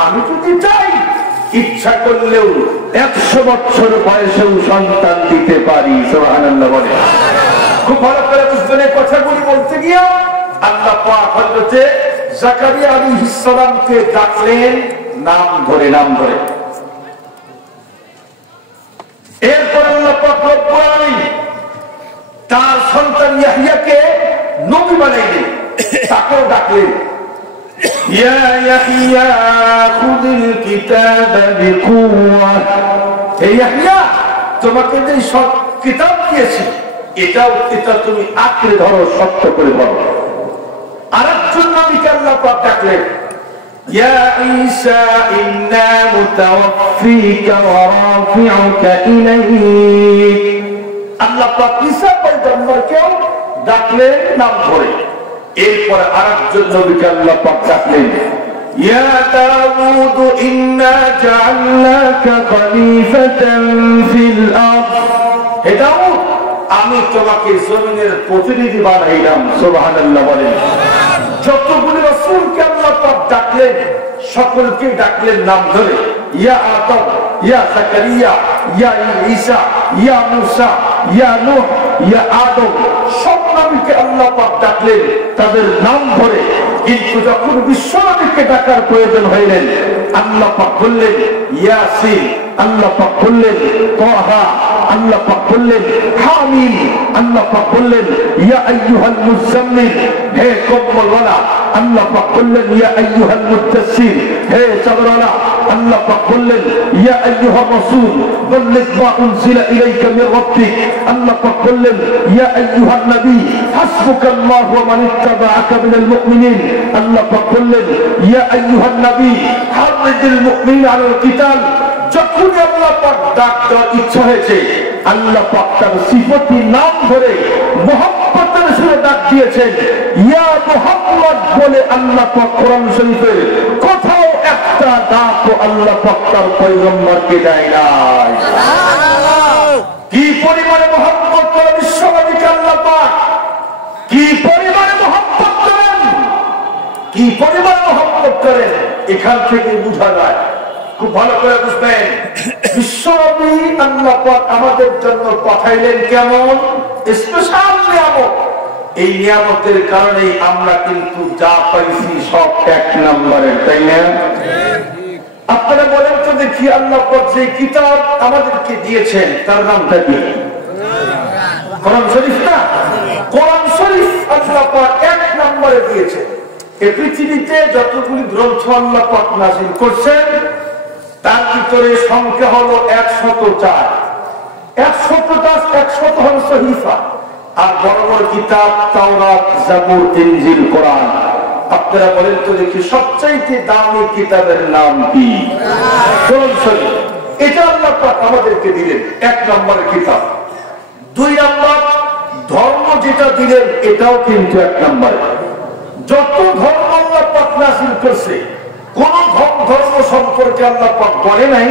আমি যদি চাই ইচ্ছা করলেও 100 বছর বয়সেও সন্তান দিতে পারি। সুবহানাল্লাহ বলে। খুব ভালো করে বুঝবেন এই কথাগুলি বলতে গিয়ে আল্লাহ পাক হযরত জাকারিয়া আলাইহিস সালামকে ডাকলেন নাম ধরে নাম ধরে। এরপর আল্লাহ পাক রব্বুল আলামিন তার সন্তান ইয়াহইয়াকে নবী বানাইলেন, তাকেও ডাকলেন ইয়া ইয়াহইয়া খুযিল কিতাবা বিকুওয়া। হে ইয়াহইয়া, তোমাকে যে সব কিতাব দিয়েছি এটা তুমি আঁকড়ে ধরো, শক্ত করে ধরো। আরেকজন নবীকে আল্লাহ পাক ডাকলেন ইয়া ঈসা ইন্না মুতাওয়াফফিকা ওয়া রাফিউকা ইলাইক। আল্লাহ পাক ঈসা পয়গম্বরকেও ডাকলেন নাম ধরে। এরপর আরেকজন নবীকে আল্লাহ পাক ডাকলেন ইয়া দাউদ ইন্না জাআলনাকা খলিফাতান ফিল আরদ। হে দাউদ, আমি তোমাকে জমিনের প্রতিনিধি বানাইলাম। সুবহানাল্লাহ বলেন। যতগুলো রাসূলকে আল্লাহ পাক ডাকলেন সকলকে ডাকলেন নাম ধরে ইয়া আদম, ইয়া জাকারিয়া, ইয়া ঈসা, ইয়া মূসা, ইয়া নূহ, ইয়া আদম, সব নবীকে আল্লাহ পাক ডাকলেন তাদের নাম ধরে। কিন্তু যখন বিশ্ব নবীকে ডাকার প্রয়োজন হইলেন আল্লাহ পাক বললেন ইয়াসিন, আল্লাহ পাক বললেন তাহা, আল্লাহ পাক বললেন হামিম, আল্লাহ পাক বললেন ইয়া আইয়ুহাল মুজাম্মিল, হে কম্বলওয়ালা, আল্লাহ পাক বললেন ইয়া আইয়ুহাল মুদাসসির, হে চাদরওয়ালা, আল্লাহ পাক বললেন ইয়া আইয়ুহার রাসূল বাল্লিগ মা উনজিলা ইলাইকা মির রাব্বিক, আল্লাহ পাক বললেন ইয়া আইয়ুহান নবী হাসবুকাল্লাহু ওয়া মান ইত্তাবাআকা মিনাল মুমিনিন, আল্লাহ পাক বললেন ইয়া আইয়ুহান নবী হাররিদিল মুমিনিনা আলাল কিতাল। যখন আল্লাহ পাক ডাক দেওয়ার ইচ্ছা হয়েছে আল্লাহ পাক তার সিফাতি নাম ধরে মুহাব্বতের সুরে ডাক দিয়েছেন ইয়া মুহাম্মদ বলে। আল্লাহ পাক কোরআন শরীফের কোথাও একটা ডাকও আল্লাহ পাক তার পয়গম্বরকে দেয় নাই। কি পরিমাণে মুহাব্বত করে বিশ্বনবীকে আল্লাহ পাক, কি পরিমাণে মুহাব্বত করেন, কি পরিমাণে মুহাব্বত করেন এখান থেকে বোঝা যায়। খুব ভালো করে বুঝবেন বিশ্বনবী আল্লাহ পাক আমাদের জন্য পাঠাইলেন কেমন স্পেশাল নিয়ামত। এই নিয়ামতের কারণে আমরা কিন্তু যা পাইছি সব 1 নম্বরের, তাই না? আপনারা বলেন তো দেখি আল্লাহ পাক যে কিতাব আমাদেরকে দিয়েছেন তার নামটা কি? কোরআন শরীফ না? কোরআন শরীফ আল্লাহ পাক 1 নম্বরে দিয়েছেন। এই পৃথিবীতে যতগুলি গ্রন্থ আল্লাহ পাক নাযিল করছেন তার ভিতরে সংখ্যা হলো 104। 100 হলো সহিফা, আর বড় বড় কিতাব তাওরাত, জাবুর, ইনজিল, কোরআন। আপনারা বলেন তো দেখি সবচাইতে দামি কিতাবের নাম কি? কোরআন শরীফ। এটা আল্লাহ পাক আমাদেরকে দিলেন 1 নম্বরের কিতাব। 2 নম্বর ধর্ম যেটা দিলেন এটাও কিন্তু 1 নম্বর। যত ধর্ম আল্লাহ পাক নাযিল করছে কোন ধর্ম সম্পর্কে আল্লাহ পাক বলে নাই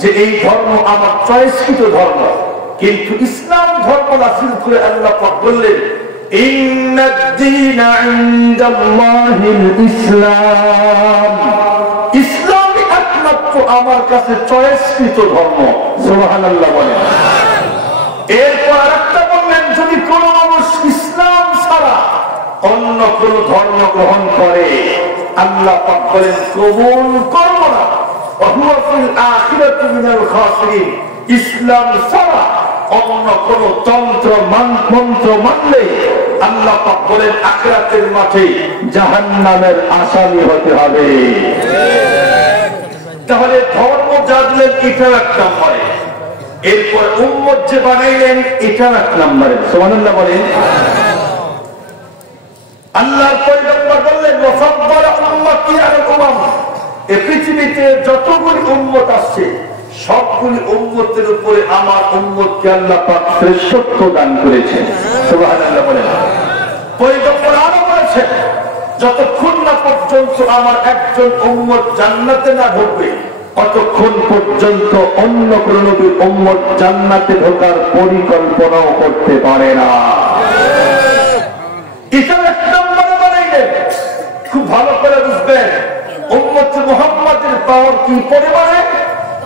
যে এই ধর্ম আমার চয়েসকৃত ধর্ম, কিন্তু ইসলাম ধর্ম নাযিল করে আল্লাহ পাক বললেন ইন্নাদ-দীনা ইনদাল্লাহিল ইসলাম, ইসলামই একমাত্র আমার কাছে চয়েসকৃত ধর্ম। সুবহানাল্লাহ বলেন। এরপর আরেকটা বললেন যদি কোন মানুষ ইসলাম ছাড়া অন্য কোন ধর্ম গ্রহণ করে আল্লাহ পাক বলেন কবুল করব না, ওয়া ফিল আখিরাতি মিনাল খাসিরিন। ইসলাম ছাড়া অন্য কোন মন্ত্র মানলে আল্লাহ পাক বলেন আখিরাতের মাঠে জাহান্নামের আসামি হতে হবে। তাহলে ধর্ম জানলেন এটা 1 নম্বরে। এরপর উম্মত যে বানাইলেন এটা 1 নম্বরে। সুবহানাল্লাহ বলেন। আল্লাহর পয়গম্বর বললেন ওয়াফাদ্দালা উম্মতি আলা উম্মাম, এই পৃথিবীতে যতগুলি উম্মত আছে সবগুলি উম্মতের উপরে আমার উম্মতকে আল্লাহ পাক শ্রেষ্ঠত্ব দান করেছেন। সুবহানাল্লাহ বলেন। পয়গম্বর আরো বলেছেন যতক্ষণ না পর্যন্ত আমার একজন উম্মত জান্নাতে না ঢুকবে ততক্ষণ পর্যন্ত অন্য কোন নবীর উম্মত জান্নাতে ঢোকার পরিকল্পনাও করতে পারে না। এটা 1 নম্বরে বানাইলেন। খুব ভালো করে বুঝবেন উম্মত মুহাম্মদ ইমানের পাওয়ার কি পরিমাণে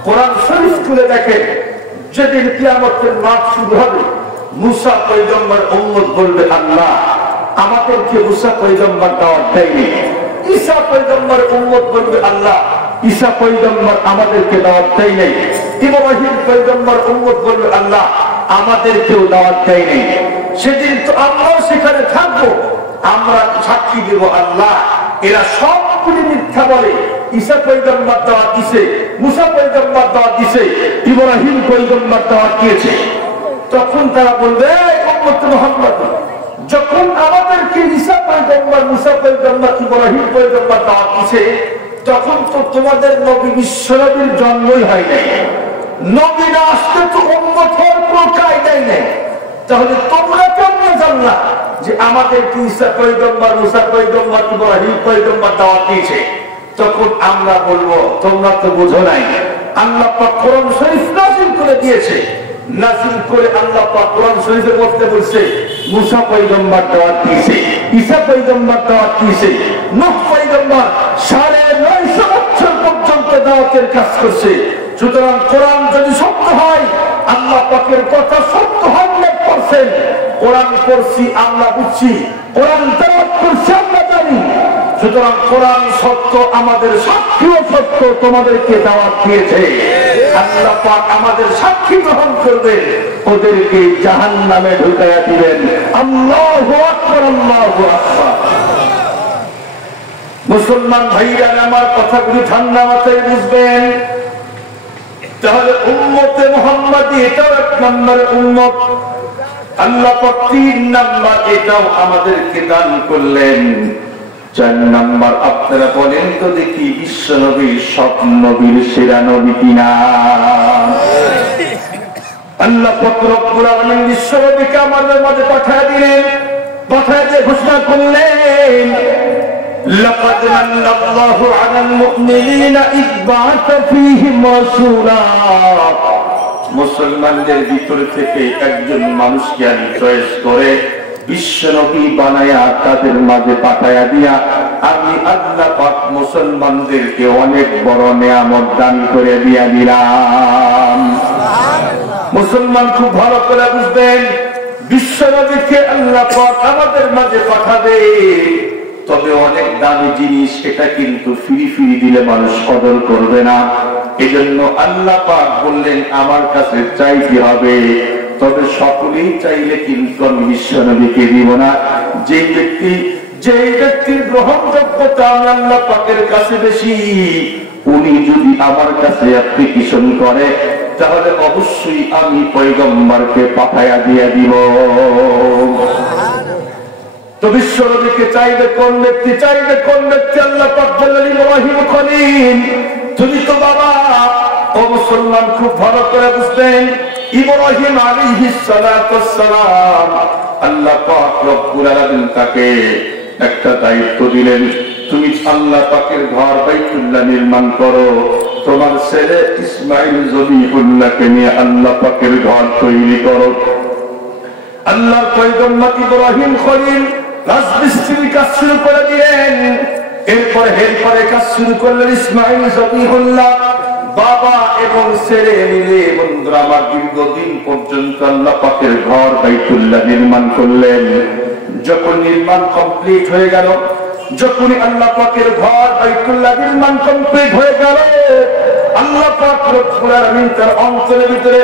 কোরআন শরীফ খুলে দেখেন। যেদিন কিয়ামতের মাঠ শুরু হবে, মুসা পয়গম্বর উম্মত বলবে, আল্লাহ আমাদেরকে মুসা পয়গম্বর দাওয়াত দেয়নি। ঈসা পয়গম্বর উম্মত বলবে, আল্লাহ ঈসা পয়গম্বর আমাদেরকে দাওয়াত দেয় নাই। ইব্রাহিম পয়গম্বর উম্মত বলবে, আল্লাহ আমাদেরকেও দাওয়াত দেয় নাই। সেদিন তো আমরাও সেখানে থাকবো, আমরা সাক্ষী দেব, আল্লাহ এরা সবগুলি মিথ্যা বলে। ঈসা পয়গম্বর দাওয়াত দিছে, মুসা পয়গম্বর দাওয়াত দিছে, ইব্রাহিম পয়গম্বর দাওয়াত দিয়েছে। তখন তারা বলবে, উম্মত মুহাম্মদ, যখন আমাদেরকে ঈসা পয়গম্বর, মুসা পয়গম্বর, ইব্রাহিম পয়গম্বর দাওয়াত দিছে, তখন তো তোমাদের নবী বিশ্বনবীর জন্মই হয় নাই। নবী না আসতে তো উম্মত হওয়ার কোনো কায়দাই নেই। তাহলে তোমরা কেমনে জানলা যে আমাদেরকে ঈসা পয়গম্বর, মুসা পয়গম্বর, ইব্রাহিম পয়গম্বর দাওয়াত দিয়েছে? তখন আমরা বলবো, তোমরা তো বুঝো নাই। আল্লাহ পাক কোরআন শরীফ নাযিল করে দিয়েছে। নাযিল করে আল্লাহ পাক কোরআন শরীফে বলতে বলছে, মুসা পয়গম্বর দাওয়াত দিয়েছে, ঈসা পয়গম্বর দাওয়াত দিয়েছে, নূহ পয়গম্বর 950 বছর পর্যন্ত দাওয়াতের কাজ করছে। সুতরাং কোরআন যদি সত্য হয়, আল্লাহ পাকের কথা সত্য 100%। কোরআন পড়ছি আমরা বুঝছি, কোরআন তেলাওয়াত করছি আমরা জানি। সুতরাং কোরআন সত্য, আমাদের সাক্ষীও সত্য, তোমাদেরকে দাওয়াত দিয়েছে। আল্লাহ পাক আমাদের সাক্ষী গ্রহণ করবেন, ওদেরকে জাহান্নামে ঢুকাইয়া দিবেন। আল্লাহু আকবার, আল্লাহু আকবার। মুসলমান ভাইরা আমার কথাগুলি ঠান্ডা মাথায় বুঝবেন। তাহলে উম্মতে মুহাম্মাদি এটাও 1 নম্বর উম্মত। আল্লাহ পাক 3 নম্বর এটাও আমাদেরকে দান করলেন। 4 নম্বর আপনারা বলেন তো দেখি, বিশ্ব নবীর সব নবীর সেরা নবী কিনা? আল্লাহ পাক রব্বুল আলামিন বিশ্ব নবীকে আমাদের মাঝে পাঠিয়ে দিলেন, পাঠিয়ে দিয়ে ঘোষণা করলেন, لقد من الله على المؤمنين إذ بعث فيهم رسولا। মুসলমানদের ভিতর থেকে একজন মানুষকে আমি চয়েস করে বিশ্ব নবী বানায়া তাদের মাঝে পাঠায়া দিয়া আমি আল্লাহ পাক মুসলমানদেরকে অনেক বড় নিয়ামত দান করে দিয়া দিলাম। মুসলমান খুব ভালো করে বুঝবেন, বিশ্ব নবীকে আল্লাহ পাক আমাদের মাঝে পাঠাবে, তবে অনেক দামি জিনিস, এটা কিন্তু ফিরি ফিরি দিলে মানুষ কদর করবে না। এজন্য আল্লাহ পাক বললেন আমার কাছে চাইতে হবে, তবে সকলেই চাইলে কিন্তু আমি বিশ্ব নবীকে দিব না। যে ব্যক্তির গ্রহণযোগ্যতা আল্লাহ পাকের কাছে বেশি, উনি যদি আমার কাছে অ্যাপ্লিকেশন করে, তাহলে অবশ্যই আমি পয়গম্বরকে পাঠায়া দিয়ে দিব। তো বিশ্ব নবীকে চাইবে কোন ব্যক্তি? চাইবে কোন ব্যক্তি? আল্লাহ পাক বললেন ইব্রাহিম খলিল। তুমি তো বাবা, ও মুসলমান খুব ভালো করে বুঝবেন, ইব্রাহিম আলাইহিস সালাতু ওয়াস সালাম আল্লাহ পাক রব্বুল আলামিন তাকে একটা দায়িত্ব দিলেন, তুমি আল্লাহ পাকের ঘর বাইতুল্লাহ নির্মাণ করো, তোমার ছেলে ইসমাঈল জবিহুল্লাহকে নিয়ে আল্লাহ পাকের ঘর তৈরি করো। আল্লাহর পয়গম্বর ইব্রাহিম খলিল রাজমিস্ত্রির কাজ শুরু করে দিলেন। এরপরে কাজ শুরু করলেন ইসমাঈল জবিহুল্লাহ। বাবা এবং ছেলে মিলে বন্ধুরা আমার দীর্ঘদিন পর্যন্ত আল্লাহ পাকের ঘর বাইতুল্লাহ নির্মাণ করলেন। যখন নির্মাণ কমপ্লিট হয়ে গেল, যখনই আল্লাহ পাকের ঘর বাইতুল্লাহ নির্মাণ কমপ্লিট হয়ে গেল, আল্লাহ পাক রব্বুল আলামিন তার অন্তরের ভিতরে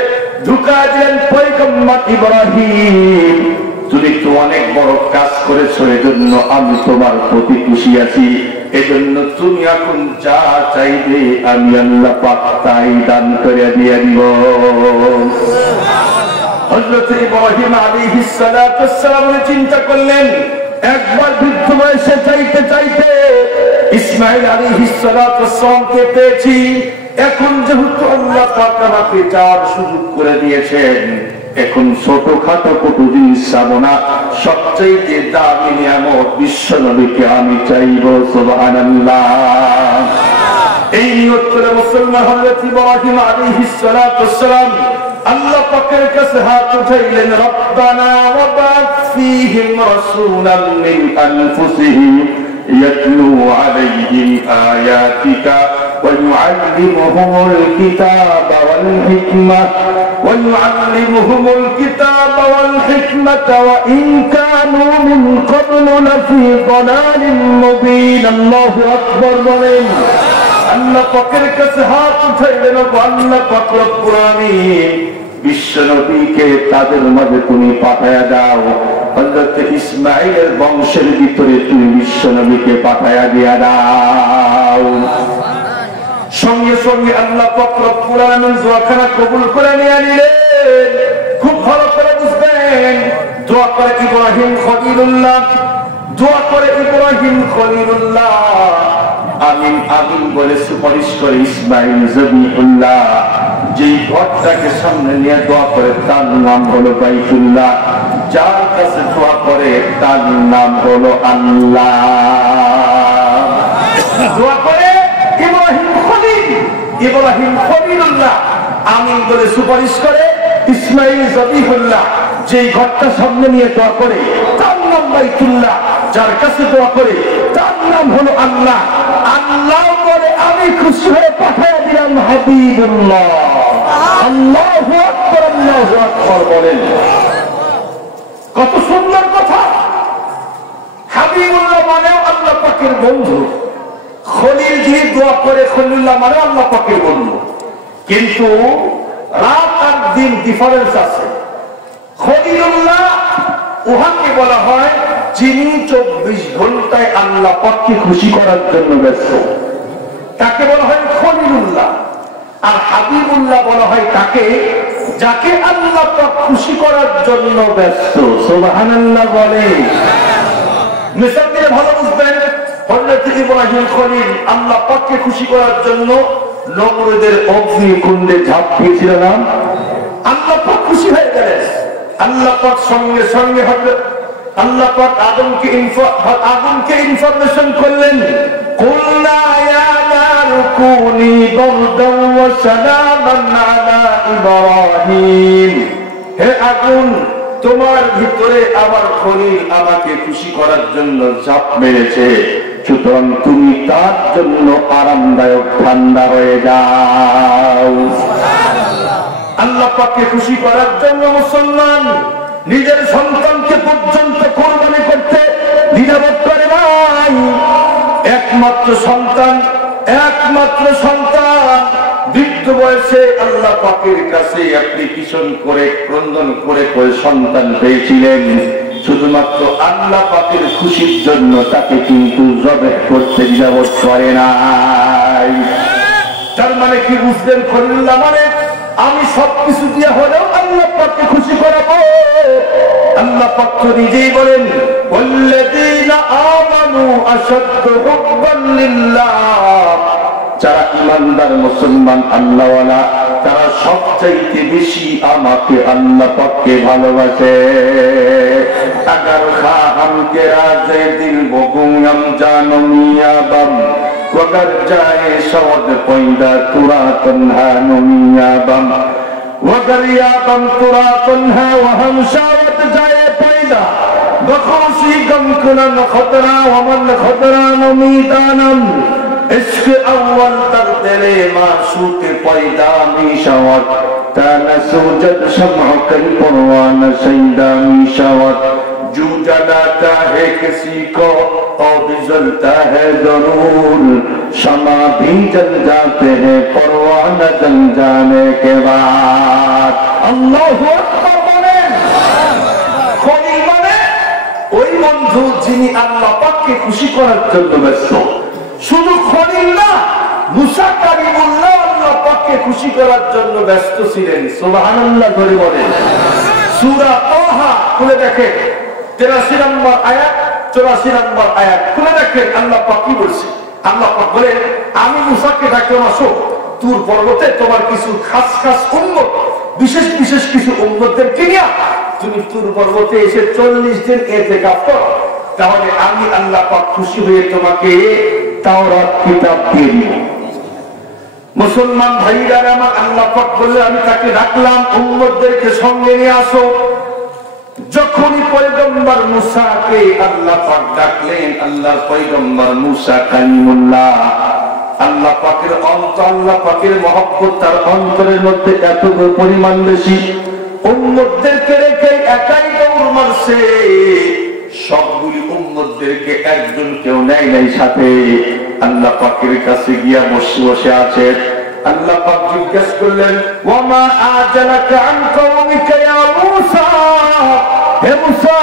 ঢুকা দিলেন পয়গম্বর ইব্রাহিম, তুমি তো অনেক বড় কাজ করেছো, এজন্য আমি তোমার প্রতি খুশি আছি। এজন্য তুমি এখন যা চাইবে আমি আল্লাহ পাক তাই দান করে দিয়ে দিব। হযরত ইব্রাহিম আলাইহিস সালাতু ওয়াস সালাম চিন্তা করলেন, একবার বৃদ্ধ বয়সে চাইতে চাইতে ইসমাঈল আলাইহিস সালাতু ওয়াস সালামকে পেয়েছি, এখন যেহেতু আল্লাহ পাক আমাকে যাওয়ার সুযোগ করে দিয়েছেন, এখন ছোটখাটো কত জিনিস চাবো না, সবচেয়ে দামি নিয়ামত বিশ্ব নবীকে আমি চাইব। সুবহানাল্লাহ। এই নিয়ত করে মুসলমান হযরত ইব্রাহিম আলাইহিস সালাতু ওয়াস সালাম আল্লাহ পাকের কাছে হাত উঠাইলেন, রব্বানা ওয়াবা'থ ফীহিম রাসূলান মিন আনফুসিহিম يتلو عليهم آياتك ويعلمهم الكتاب والحكمة وإن كانوا من قبل لفي ضلال مبين الله أكبر বলেন আল্লাহ পাকের কাছে হাত উঠাইলেন আল্লাহ পাক রব্বুল আলামিন বিশ্ব নবীকে তাদের মাঝে তুমি পাঠায়া দাও হযরত ইসমাঈলের বংশের ভিতরে তুমি বিশ্ব নবীকে পাঠায়া দিয়া দাও সঙ্গে সঙ্গে আল্লাহ পাক রব্বুল আলামিন দোয়াখানা কবুল করে নিলেন খুব ভালো করে বুঝবেন দোয়া করে ইব্রাহিম খলিলুল্লাহ আমিন আমিন বলে সুপারিশ করে ইসমাঈল জবিহুল্লাহ যেই ঘরটাকে সামনে নিয়ে দোয়া করে তার নাম হলো বাইতুল্লাহ যার কাছে দোয়া করে তার নাম হলো আল্লাহ দোয়া করে ইব্রাহিম খলিলুল্লাহ আমিন বলে সুপারিশ করে ইসমাঈল জবিহুল্লাহ যেই ঘরটা সামনে নিয়ে দোয়া করে তার নাম বাইতুল্লাহ যার কাছে দোয়া করে তার নাম হলো আল্লাহ আল্লাহ বলে আমি খুশি হয়ে পাঠিয়ে দিলাম হাবিবুল্লাহ আল্লাহু আকবার আল্লাহু আকবার বলেন কত সুন্দর কথা হাবিবুল্লাহ মানে আল্লাহ পাকের বন্ধু খলিল দিয়ে দোয়া করে খলিলুল্লাহ মানে আল্লাহ পাকের বন্ধু কিন্তু রাত আর দিন ডিফারেন্স আছে খলিলুল্লাহ উহাকে বলা হয় যিনি 24 ঘন্টায় আল্লাহ পাককে খুশি করার জন্য ব্যস্ত তাকে বলা হয় খলিলুল্লাহ আর হাবিবুল্লাহ বলা হয় তাকে যাকে আল্লাহ পাক খুশি করার জন্য ব্যস্ত সুবহানাল্লাহ বলে মিসাল দিয়ে ভালো বুঝবেন হযরত ইব্রাহিম খলিল আল্লাহ পাককে খুশি করার জন্য নমরুদের অগ্নিকুণ্ডে ঝাঁপ দিয়েছিলেন আল্লাহ পাক খুশি হয়ে গেলেন আল্লাহ পাক সঙ্গে সঙ্গে আল্লাহ পাক আদমকে ইনফরমেশন করলেন কুল্লা ইয়া নারু কুনি বারদান ওয়া সালামান আলা ইব্রাহিম হে আগুন তোমার ভিতরে আমার খলিল আমাকে খুশি করার জন্য ঝাঁপ মেরেছে সুতরাং তুমি তার জন্য আরামদায়ক ঠান্ডা হয়ে যাও আল্লাহ পাককে খুশি করার জন্য মুসলমান নিজের সন্তানকে পর্যন্ত কোরবানি করতে দ্বিধাবোধ করে নাই একমাত্র সন্তান বৃদ্ধ বয়সে আল্লাহ পাকের কাছে অ্যাপ্লিকেশন করে ক্রন্দন করে সন্তান পেয়েছিলেন শুধুমাত্র আল্লাহ পাকের খুশির জন্য তাকে কিন্তু জবেহ করতে দ্বিধাবোধ করে নাই তার মানে কি বুঝলেন খলিলুল্লাহ মানে আমি সবকিছু দিয়ে হলেও আল্লাহ পাককে খুশি করাবো আল্লাহ পাক তো নিজেই বলেন ওয়াল্লাযীনা আমানু আশাদ্দু হুব্বান লিল্লাহ যারা ঈমানদার মুসলমান আল্লাহওয়ালা তারা সবচাইতে বেশি আমাকে আল্লাহ পাককে ভালোবাসে अगर खाहम के राजे दिल बगुम जानो मिया बम वगर जाए शवद पैदा तुरा तन्हा नो मिया बम वगर या बम तुरा तन्हा वहम शावत जाए पैदा बखौसी गम कुनन खतरा वमन खतरा नो मीदानम इश्क अव्वल तक तेरे मासूक पैदा मी शवत ताना सूजद शम्अ कल परवान सैदा मी शवत जो जलाता है किसी को और भी जलता है जरूर शमा भी जल जाते हैं परवाना जल जाने के बाद अल्लाहु अकबर बोलें खलील माने ওই বন্ধু যিনি আল্লাহ পাককে খুশি করার জন্য ব্যস্ত শুধু খলিল না মুসা কালিমুল্লাহ আল্লাহ পাককে খুশি করার জন্য ব্যস্ত ছিলেন সুবহানাল্লাহ করে বলেন সূরা তাহা খুলে দেখেন 83 নম্বর আয়াত 84 নম্বর আয়াত খুলে দেখেন আল্লাহ পাক কি বলছে আল্লাহ পাক বলেন আমি মুসাকে ডাকলাম আসো তুর পর্বতে তোমার কিছু খাস খাস উম্মত বিশেষ বিশেষ কিছু উম্মতদেরকে নিয়ে তুমি তুর পর্বতে এসে 40 দিন ইতিকাফ করো তাহলে আমি আল্লাহ পাক খুশি হয়ে তোমাকে তাওরাত কিতাব দিয়ে দিব মুসলমান ভাইরা আমার আল্লাহ পাক বলে আমি তাকে ডাকলাম উম্মতদেরকে সঙ্গে নিয়ে আসো যখনই পয়গম্বর মুসাকে আল্লাহ পাক ডাকলেন, আল্লাহর পয়গম্বর মুসা কালিমুল্লাহ, আল্লাহ পাকের আল্লাহ পাকের মহব্বত তার অন্তরের মধ্যে এত পরিমাণ বেশি, উম্মতদেরকে রেখে একাই দৌড় মারছে। সবগুলি উম্মতদেরকে একজন কেউ নেয় নাই সাথে। আল্লাহ পাকের কাছে গিয়া বসে আছে। আল্লাহ পাক জিজ্ঞেস করলেন, ওয়ামা আজালাকা আন কওমিকা ইয়া মূসা, হে মূসা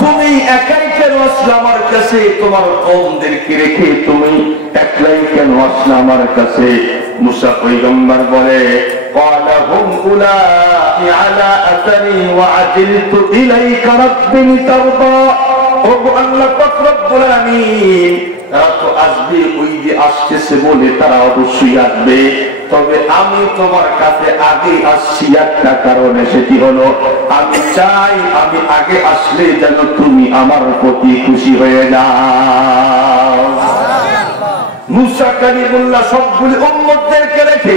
তুমি একাই কেন আসলে আমার কাছে? তোমার কওমদেরকে রেখে তুমি একলাই কেন আসলে আমার কাছে? মূসা পয়গম্বর বলে, ক্বালা হুম উলাই আলা আতানি ওয়া আজিলতু ইলাইকা রাব্বি লিতারদা। ও আল্লাহ পাক রব্বুল আলামিন, তারা তো আসবে, ওই যে আসতেছে বলে তারা অবশ্যই আসবে, তবে আমি তোমার কাছে আগে আসছি একটা কারণে, সেটি হলো আমি চাই আমি আগে আসলে যেন তুমি আমার প্রতি খুশি হয়ে যাও। মূসা কালিমুল্লাহ সবগুলি উম্মতদেরকে রেখে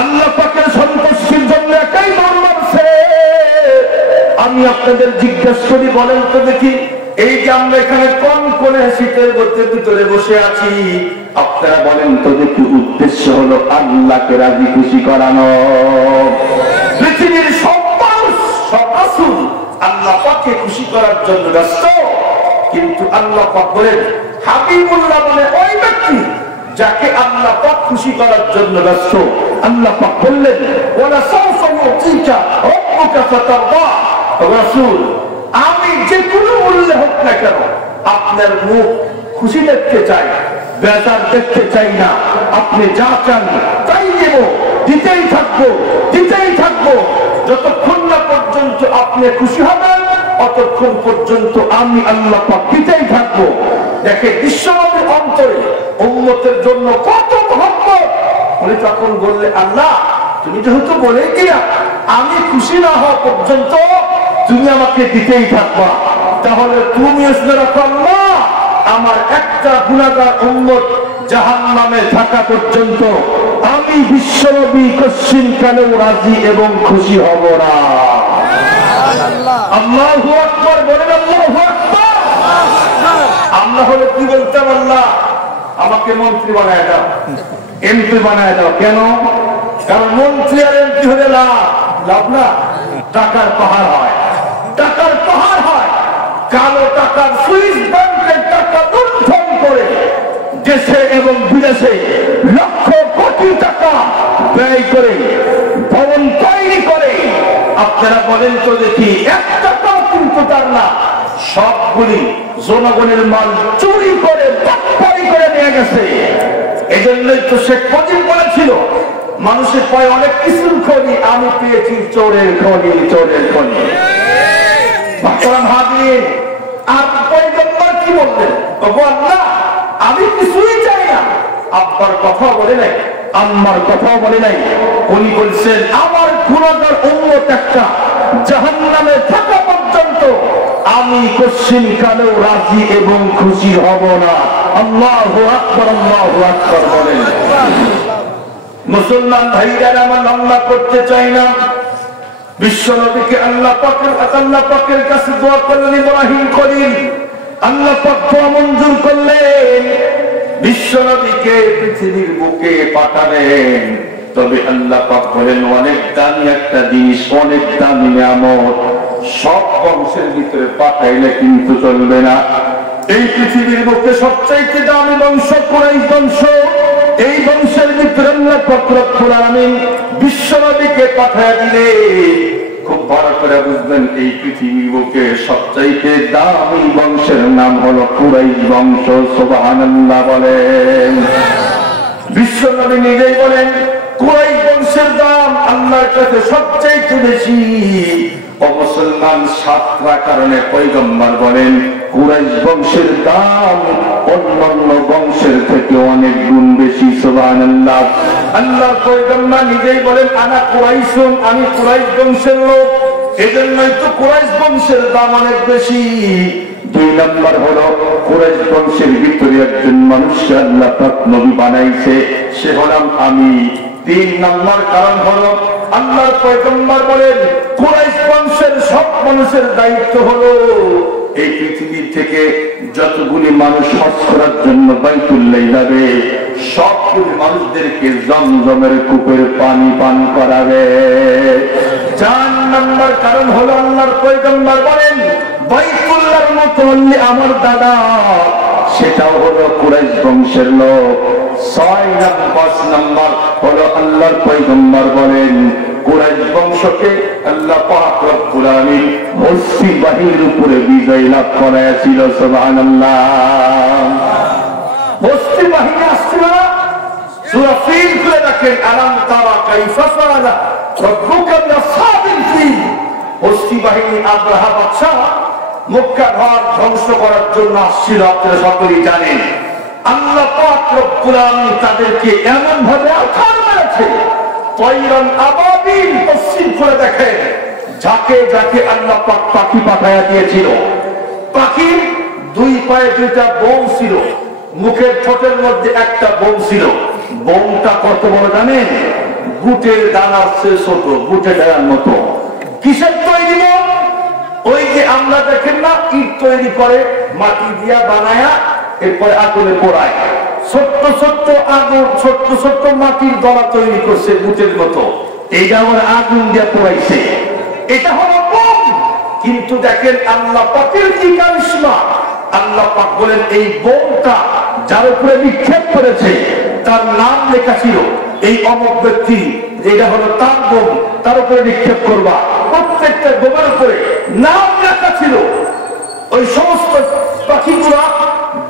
আল্লাহ পাকের সন্তুষ্টির জন্য একাই দৌড় মারছে। আমি আপনাদের জিজ্ঞেস করি, বলেন তো দেখি, এই যে আমরা এখানে কোন কোন শীতের ভিতরে বসে আছি, আপনারা বলেন তো দেখি, উদ্দেশ্য হলো আল্লাহকে রাজি খুশি করানো। পৃথিবীর সব মানুষ, সব রাসূল আল্লাহ পাককে খুশি করার জন্য ব্যস্ত, কিন্তু আল্লাহ পাক বলেন হাবিবুল্লাহ বলে ওই ব্যক্তি যাকে আল্লাহ পাক খুশি করার জন্য ব্যস্ত। আল্লাহ পাক বললেন, ওয়ালা সাওফা ইউতিকা রাব্বুকা ফাতারদা। রাসূল, আমি যে কোনো মূল্যে হোক না কেন আপনার মুখ খুশি দেখতে চাই, বেজার দেখতে চাই না। আপনি যা চান তাই দেব, দিতেই থাকবো, দিতেই থাকবো। যতক্ষণ না পর্যন্ত আপনি খুশি হবেন অতক্ষণ পর্যন্ত আমি আল্লাহ পাক দিতেই থাকবো। দেখে বিশ্বনবীর অন্তরে উম্মতের জন্য কত মহব্বত। উনি তখন বললে, আল্লাহ তুমি যেহেতু বলে কিনা আমি খুশি না হওয়া পর্যন্ত তুমি আমাকে দিতেই থাকবা, তাহলে তুমি আল্লাহ আমার একটা গুনাহগার উম্মত জাহান্নামে থাকা পর্যন্ত আমি বিশ্বনবী কশিন কালেও রাজি এবং খুশি হব না। আল্লাহু আকবার বলেন, আল্লাহু আকবার। আমরা হলে কি বলতাম, আল্লাহ আমাকে মন্ত্রী বানায় দাও, এমপি বানায় দাও। কেন? কারণ মন্ত্রী আর এমপি হলে লাভ না, টাকার পাহাড় হয়, টাকার পাহাড় হয়। কালো টাকার সুইস ব্যাংকের টাকা লুণ্ঠন করে দেশে এবং বিদেশে লক্ষ কোটি টাকা ব্যয় করে ভবন তৈরি করে। আপনারা বলেন তো দেখি, এক টাকাও কিন্তু তার না, সবগুলি জনগণের মাল চুরি করে বাটপারি করে নিয়ে গেছে। এজন্যই তো শেখ মুজিব বলেছিল, মানুষের পায়ে অনেক কিছুর খনি, আমি পেয়েছি চোরের খনি, চোরের খনি। আর পয়গম্বর কি বললেন, আল্লাহ আমি কিছুই চাই না। আব্বার কথা বলে নাই, আম্মার কথাও বলে নাই, উনি বলছেন আমার গুনাহগার উম্মত একটা জাহান্নামে থাকা পর্যন্ত আমি কশিন কালেও রাজি এবং খুশি হব না। আল্লাহু আকবার, আল্লাহু আকবার বলেন। মুসলমান ভাইরা আমার লম্বা করতে চাই না। বিশ্বনবীকে আল্লাহ পাকের কাছে দোয়া করলেন, ইব্রাহিম খলিল আল্লাহ পাক দোয়া মঞ্জুর করলেন, বিশ্বনবীকে পৃথিবীর বুকে পাঠালেন। তবে আল্লাহ পাক বলেন, অনেক দামি একটা জিনিস, অনেক দামি নিয়ামত সব বংশের ভিতরে পাঠাইলে কিন্তু চলবে না। এই পৃথিবীর বুকে সবচাইতে দামি বংশ কুরাইশ বংশ। এই বংশের ভিতরে আল্লাহ পাক রব্বুল আলামিন বিশ্বনবীকে পাঠায় দিলে, খুব ভালো করে বুঝবেন, এই পৃথিবীর বুকে সবচাইতে দামি বংশের নাম হলো কুরাইশ বংশ। সুবহানাল্লাহ বলেন। বিশ্বনবী নিজেই বলেন, কুরাইশ বংশের দাম আল্লাহর কাছে সবচাইতে বেশি। মুসলমান সাতটা কারণে পয়গম্বর বলেন, কুরাইশ বংশের দাম অন্যান্য বংশের থেকে অনেক গুণ বেশি। সুবহানাল্লাহ। আল্লাহর পয়গম্বর নিজেই বলেন, আনা কুরাইশুন, আমি কুরাইশ বংশের লোক, এজন্যই তো কুরাইশ বংশের দাম অনেক বেশি। দুই নম্বর হলো, কুরাইশ বংশের ভিতরে একজন মানুষকে আল্লাহ পাক নবী বানাইছে, সে হলাম আমি। তিন নম্বর কারণ হলো, আল্লাহর পয়গম্বর বলেন কুরাইশ বংশের সব মানুষের দায়িত্ব হলো এই পৃথিবী থেকে যতগুলি মানুষ হজ করার জন্য বাইতুল্লাহ যাবে সবগুলি মানুষদেরকে জমজমের কূপের পানি পান করাবে। 4 নম্বর কারণ হলো আল্লাহর পয়গম্বর বলেন বাইতুল্লাহর মতো আমার দাদা সেটাও হলো কুরাইশ বংশের লোক। 5 নম্বর হলো আল্লাহর পয়গম্বর বলেন কুরাইশ বংশকে আল্লাহ পাক রব্বুল আলামিন হস্তি বাহিনীর উপরে বিজয় লাভ করাইছিল। সুবহানাল্লাহ। হস্তি বাহিনী আসছিল না? সূরা ফিল খুলে দেখেন আলাম তারা কাইফা ফাআলা রাব্বুকা বিআসহাবিল ফিল। হস্তি বাহিনী আব্রাহা বাদশা মক্কা ঘর ধ্বংস করার জন্য আসছিল, আপনারা সকলেই জানেন। আল্লাহ পাক রব্বুল আলামিন তাদেরকে এমন ভাবে আঘাত করেছে তয়রান আবাবিল। তফসীর করে দেখেন যাকে যাকে আল্লাহ পাক পাখি পাঠায়া দিয়েছিল। পাখির 2 পায়ে 2টা বোম ছিল, মুখের ঠোঁটের মধ্যে একটা বোম ছিল। বোমটা কত বড় জানেন? বুটের দানার চেয়ে ছোট, বুটের দানার মতো। কিসের তৈরি বোম? ওই যে আমরা দেখেন না ইট তৈরি করে মাটি দিয়া বানায়া এরপরে আগুনে পোড়ায়, ছোট্ট ছোট্ট আগুন ছোট্ট ছোট্ট মাটির দলা তৈরি করছে বুটের মতো, এইটা আমার আগুন দিয়ে পোড়াইছে। এটা হলো বোম। কিন্তু দেখেন আল্লাহ পাকের কি কারিশমা। আল্লাহ পাক বলেন এই বোমটা যার উপরে নিক্ষেপ করেছে তার নাম লেখা ছিল এই অমুক ব্যক্তি, এটা হলো তার বোম, তার উপরে নিক্ষেপ করবা। প্রত্যেকটা বোমের উপরে নাম লেখা ছিল। ওই সমস্ত পাখিগুলা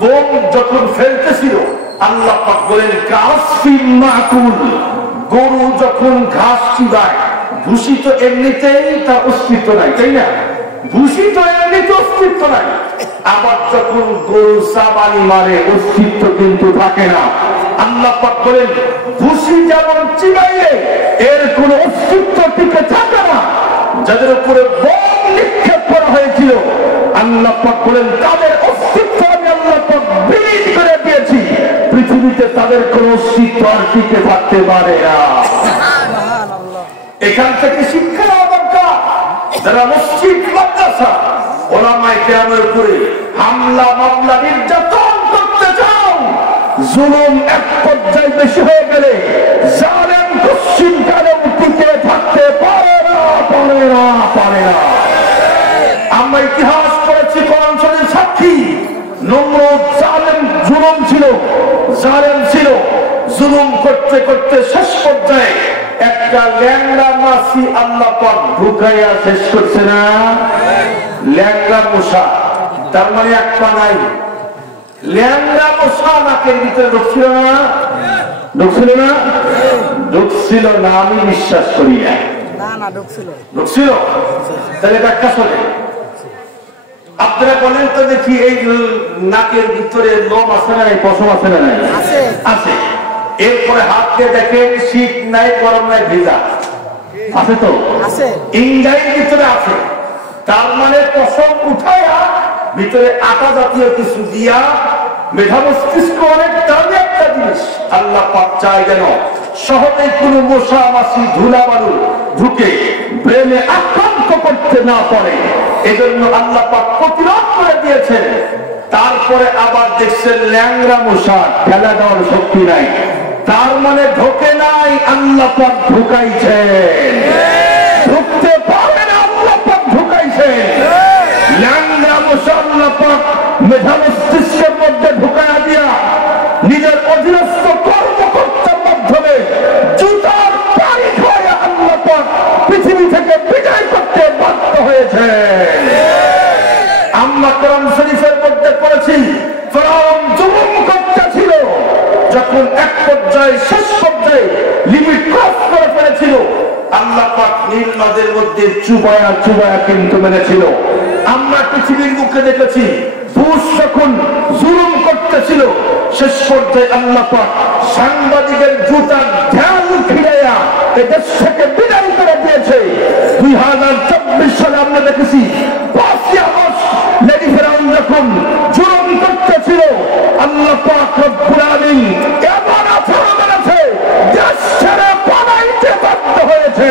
বোম যখন ফেলতেছিল আল্লাহ পাক বলেন কাসফিন মাকুল। গরু যখন ঘাস চিবায়, ভুসি তো এমনিতেই তার অস্তিত্ব নাই, তাই না? ভুসি তো এমনিতে অস্তিত্ব নাই। আবার যখন গরু সাবানি মারে অস্তিত্ব কিন্তু থাকে না। আল্লাহ পাক বলেন ভুসি যেমন চিবাইলে এর কোন অস্তিত্ব টিকে থাকে না। যাদের উপরে বোম নিক্ষেপ করা হয়েছিল আল্লাহ পাক বলেন তাদের অস্তিত্ব আমি আল্লাহ পাক বিলীন করে দিয়েছি। পৃথিবীতে তাদের কোন অস্তিত্ব আর টিকে থাকতে পারে না। এখান থেকে শিক্ষা নেওয়া দরকার। যারা মসজিদ মাদ্রাসা ওলামায়ে কেরামের উপরে হামলা মামলা নির্যাতন করতে চাও, জুলুম এক পর্যায়ে বেশি হয়ে গেলে জালেম পশ্চিম কালেও টিকে থাকতে পারে না, পারে না, পারে না। আমরা ইতিহাস পড়েছি, কোরআন শরীফের সাক্ষী। নমরুদ জালেম জুলুম ছিল, জালেম ছিল। জুলুম করতে করতে শেষ পর্যায়ে একটা ল্যাংড়া মাছি আল্লাহ পাক ঢুকাইয়া শেষ করছে না? ল্যাংড়া মশা, তার মানে এক পা নাই। ল্যাংড়া মশা নাকের ভিতরে ঢুকছিল না? ঢুকছিল না? ঢুকছিল না, আমি বিশ্বাস করি না। ঢুকছিল? তাহলে ব্যাখ্যা শোনে। আপনারা বলেন তো দেখি এই নাকের ভিতরে লোম আছে না নাই, পশম আছে না নাই? আছে। এরপরে হাত দিয়ে দেখেন শীত নাই, গরম নাই, ভেজা আছে তো? ইংরেজির ভিতরে আছে। তার মানে পশম উঠায়া ভিতরে আটা জাতীয় কিছু দিয়া মেধা মস্তিষ্ক অনেক দামি একটা জিনিস। আল্লাহ পাক চায় যেন সহজে কোনো মশা মাছি ধুলা বালু ঢুকে ব্রেনে আক্রান্ত করতে না পারে। এজন্য আল্লাহ পাক প্রতিরোধ করে দিয়েছেন। তারপরে আবার দেখছেন ল্যাংড়া মশা ঠেলা দেওয়ার শক্তি নাই, তার মানে ঢোকে নাই, আল্লাহ পাক ঢুকাইছেন। ঢুকতে পারে না, আল্লাহ পাক ঢুকাইছেন। ল্যাংড়া মশা আল্লাহ পাক মেধা মস্তিষ্কের মধ্যে ঢুকাইয়া দিয়া নিজের অধীনস্থ কর্মকর্তার মাধ্যমে জুতার পানি খায় আল্লাহ পাক পৃথিবী থেকে বিদায় করতে বাধ্য হয়েছে। আমরা কোরআন শরীফের মধ্যে পড়েছি ফিরআউন জুলুম করতেছিল, যখন এক পর্যায়ে শেষ পর্যায়ে লিমিট ক্রস করে ফেলেছিল আল্লাহ পাক নীল নদের মধ্যে চুবায়া চুবায়া কিন্তু মেরেছিল। আমরা পৃথিবীর মুখে দেখেছি বুশ যখন জুলুম করতেছিল শেষ পর্যায়ে আল্লাহ পাক সাংবাদিকের জুতার ঢাল খিড়াইয়া এই দেশ থেকে বিদায় করে দিয়েছে। 2024 সালে আমরা দেখেছি 5 আগস্ট লেডি ফিরআউন যখন জুলুম করতেছিল আল্লাহ পাক রব্বুল আলামিন এমন আছড় মেরেছে দেশ ছেড়ে পালাইতে বাধ্য হয়েছে।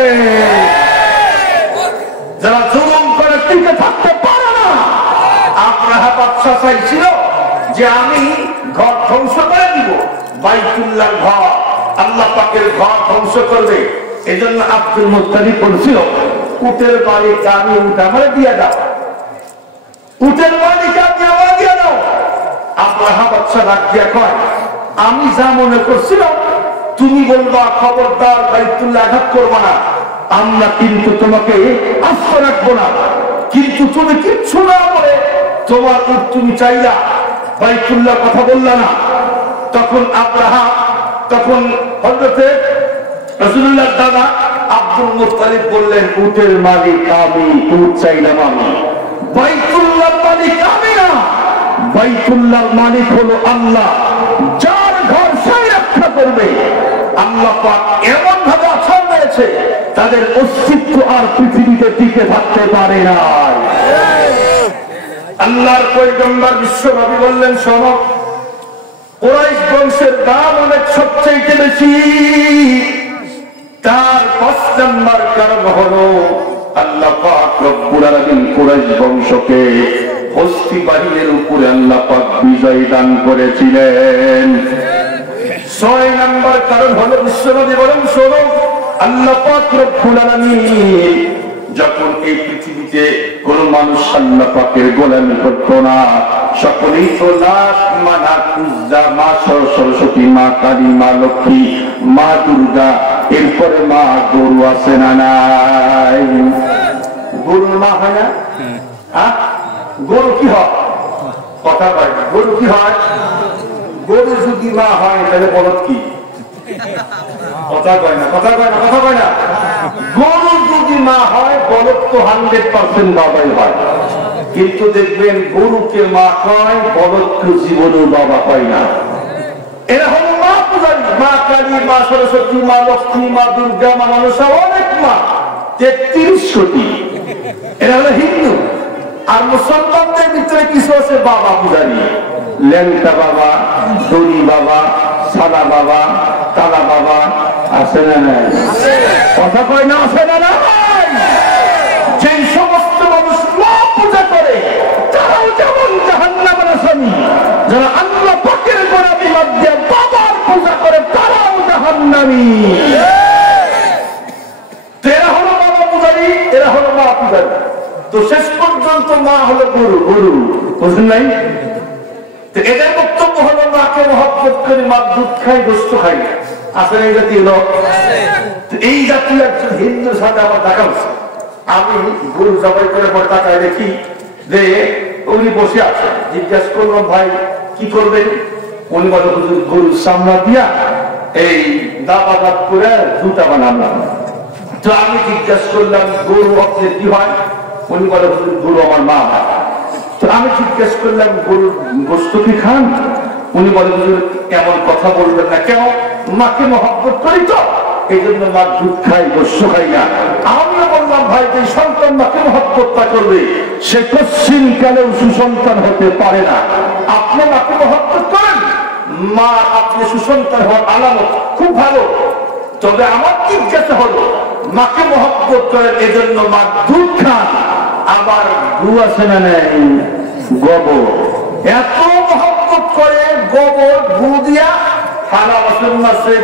চাইছিল যে আমি ঘর ধ্বংস করে দিব, বাইতুল্লাহ ঘর, আল্লাহ পাকের ঘর ধ্বংস করবে। এই জন্য আব্দুল মুত্তালিব বলছিল উটের মালিক আমি, উট আমার দিয়ে দাও, উটের মালিক আপনি আমার দিয়ে দাও। আব্রাহা বাদশা রাগ দিয়া কয় আমি যা মনে করছিলাম তুমি বলবা খবরদার বাইতুল্লাহ আঘাত করবো না, আমরা কিন্তু তোমাকে আস্ত রাখবো না, কিন্তু তুমি কিচ্ছু না বলে তোমার উট তুমি চাইলা, বাইতুল্লাহ কথা বললা না। তখন আব্রাহা, তখন হযরতে রাসূলুল্লাহর দাদা আব্দুল মুত্তালিব বললেন উটের মালিক আমি, উট চাইলাম আমি, বাইতুল্লাহর মালিক আমি না, বাইতুল্লাহর মালিক হলো আল্লাহ, যার ঘর সেই রক্ষা করবে। আল্লাহ পাক এমন ভাবে আছাড় মেরেছে তাদের অস্তিত্ব আর পৃথিবীতে টিকে থাকতে পারে না। আল্লাহর পয়গম্বর বিশ্বনবী বললেন শোনো, কুরাইশ বংশের দাম অনেক সবচেয়ে বেশি, তার ৫ নম্বর কারণ হলো আল্লাহ পাক রব্বুল আলামিন কুরাইশ বংশকে হস্তি বাহিনীর উপরে আল্লাহ পাক বিজয় দান করেছিলেন। ৬ নম্বর কারণ হলো বিশ্বনবী বলেন শোনো, আল্লাহ পাক রব্বুল আলামিন যখন এই পৃথিবীতে কোন মানুষ আল্লাহ পাকের গোলামি করত না, সকলেই তো লাখ মানা উজ্জা, মা সরস্বতী, মা কালী, মা লক্ষ্মী, মা দুর্গা, এরপরে মা গরু আছে না নাই? গরু মা হয় না? গরু কি হয়? কথা বলে গরু কি হয়? গরু যদি মা হয় তাহলে বলদ কি? কথা কয় না, কথা কয় না, কথা কয় না। গরু যদি মা হয় বলদ তো 100% বাবাই হয়, কিন্তু দেখবেন গরুকে মা কয়, বলদকে জীবনেও বাবা হয় না। এরা হল মা পূজারী, মা কালী, মা সরস্বতী, মা লক্ষ্মী, মা দুর্গা, মা মনসা, অনেক মা, 33 কোটি। এরা হলো হিন্দু। আর মুসলমানদের ভিতরে কিছু আছে বাবা পূজারী, ল্যাংটা বাবা, দড়ি বাবা, সাদা বাবা, তালা বাবা, আছে না নাই? কথা কয় না, আছে না নাই? যে সমস্ত মানুষ মা পূজা করে তারাও যেমন জাহান্নামের আসামি, যারা আল্লাহ পাকের গোলামি বাদ দিয়ে বাবার পূজা করে তারাও জাহান্নামী। এরা হলো বাবা পূজারী, এরা হলো মা পূজারী। তো শেষ পর্যন্ত মা হলো গুরু, গুরু বুঝলেন নাই? এদের বক্তব্য হলো মাকে মহব্বত করে, মা দুধ খাই, গোস্ত খাই, আসলে এই জাতীয় লোক। এই জাতীয় একজন হিন্দুর সাথে আমার দেখা হচ্ছে। আমি গরু জবাই করে পরে তাকায় দেখি যে উনি বসে আছে। জিজ্ঞাসা করলাম ভাই কি করবেন? উনি বলে গরুর সামনা দিয়া এই দাবা দাব করে জুতা বানালাম। তো আমি জিজ্ঞাসা করলাম গরু আপনার কি হয়? উনি বলে গরু আমার মা হয়। তো আমি জিজ্ঞাসা করলাম গরুর গোস্ত কি খান? উনি বলে এমন কথা বলবেন না, কেন? মাকে মহব্বত করি তো এই জন্য মা দুধ খাই, গোস্ত খাই না। আমিও বললাম ভাই যে সন্তান মাকে মহব্বতটা করবে সে পশ্চিম কালেও সুসন্তান হতে পারে না। আপনি মাকে মহব্বত করেন, মা আপনি সুসন্তান হওয়ার আলামত, খুব ভালো। তবে আমার জিজ্ঞাসা হলো মাকে মহব্বত করেন এজন্য মা দুধ খান, আবার গু আছে না নেই? গোবর এত মহব্বত করে গোবর গু দিয়া থালা বাসন মাসে,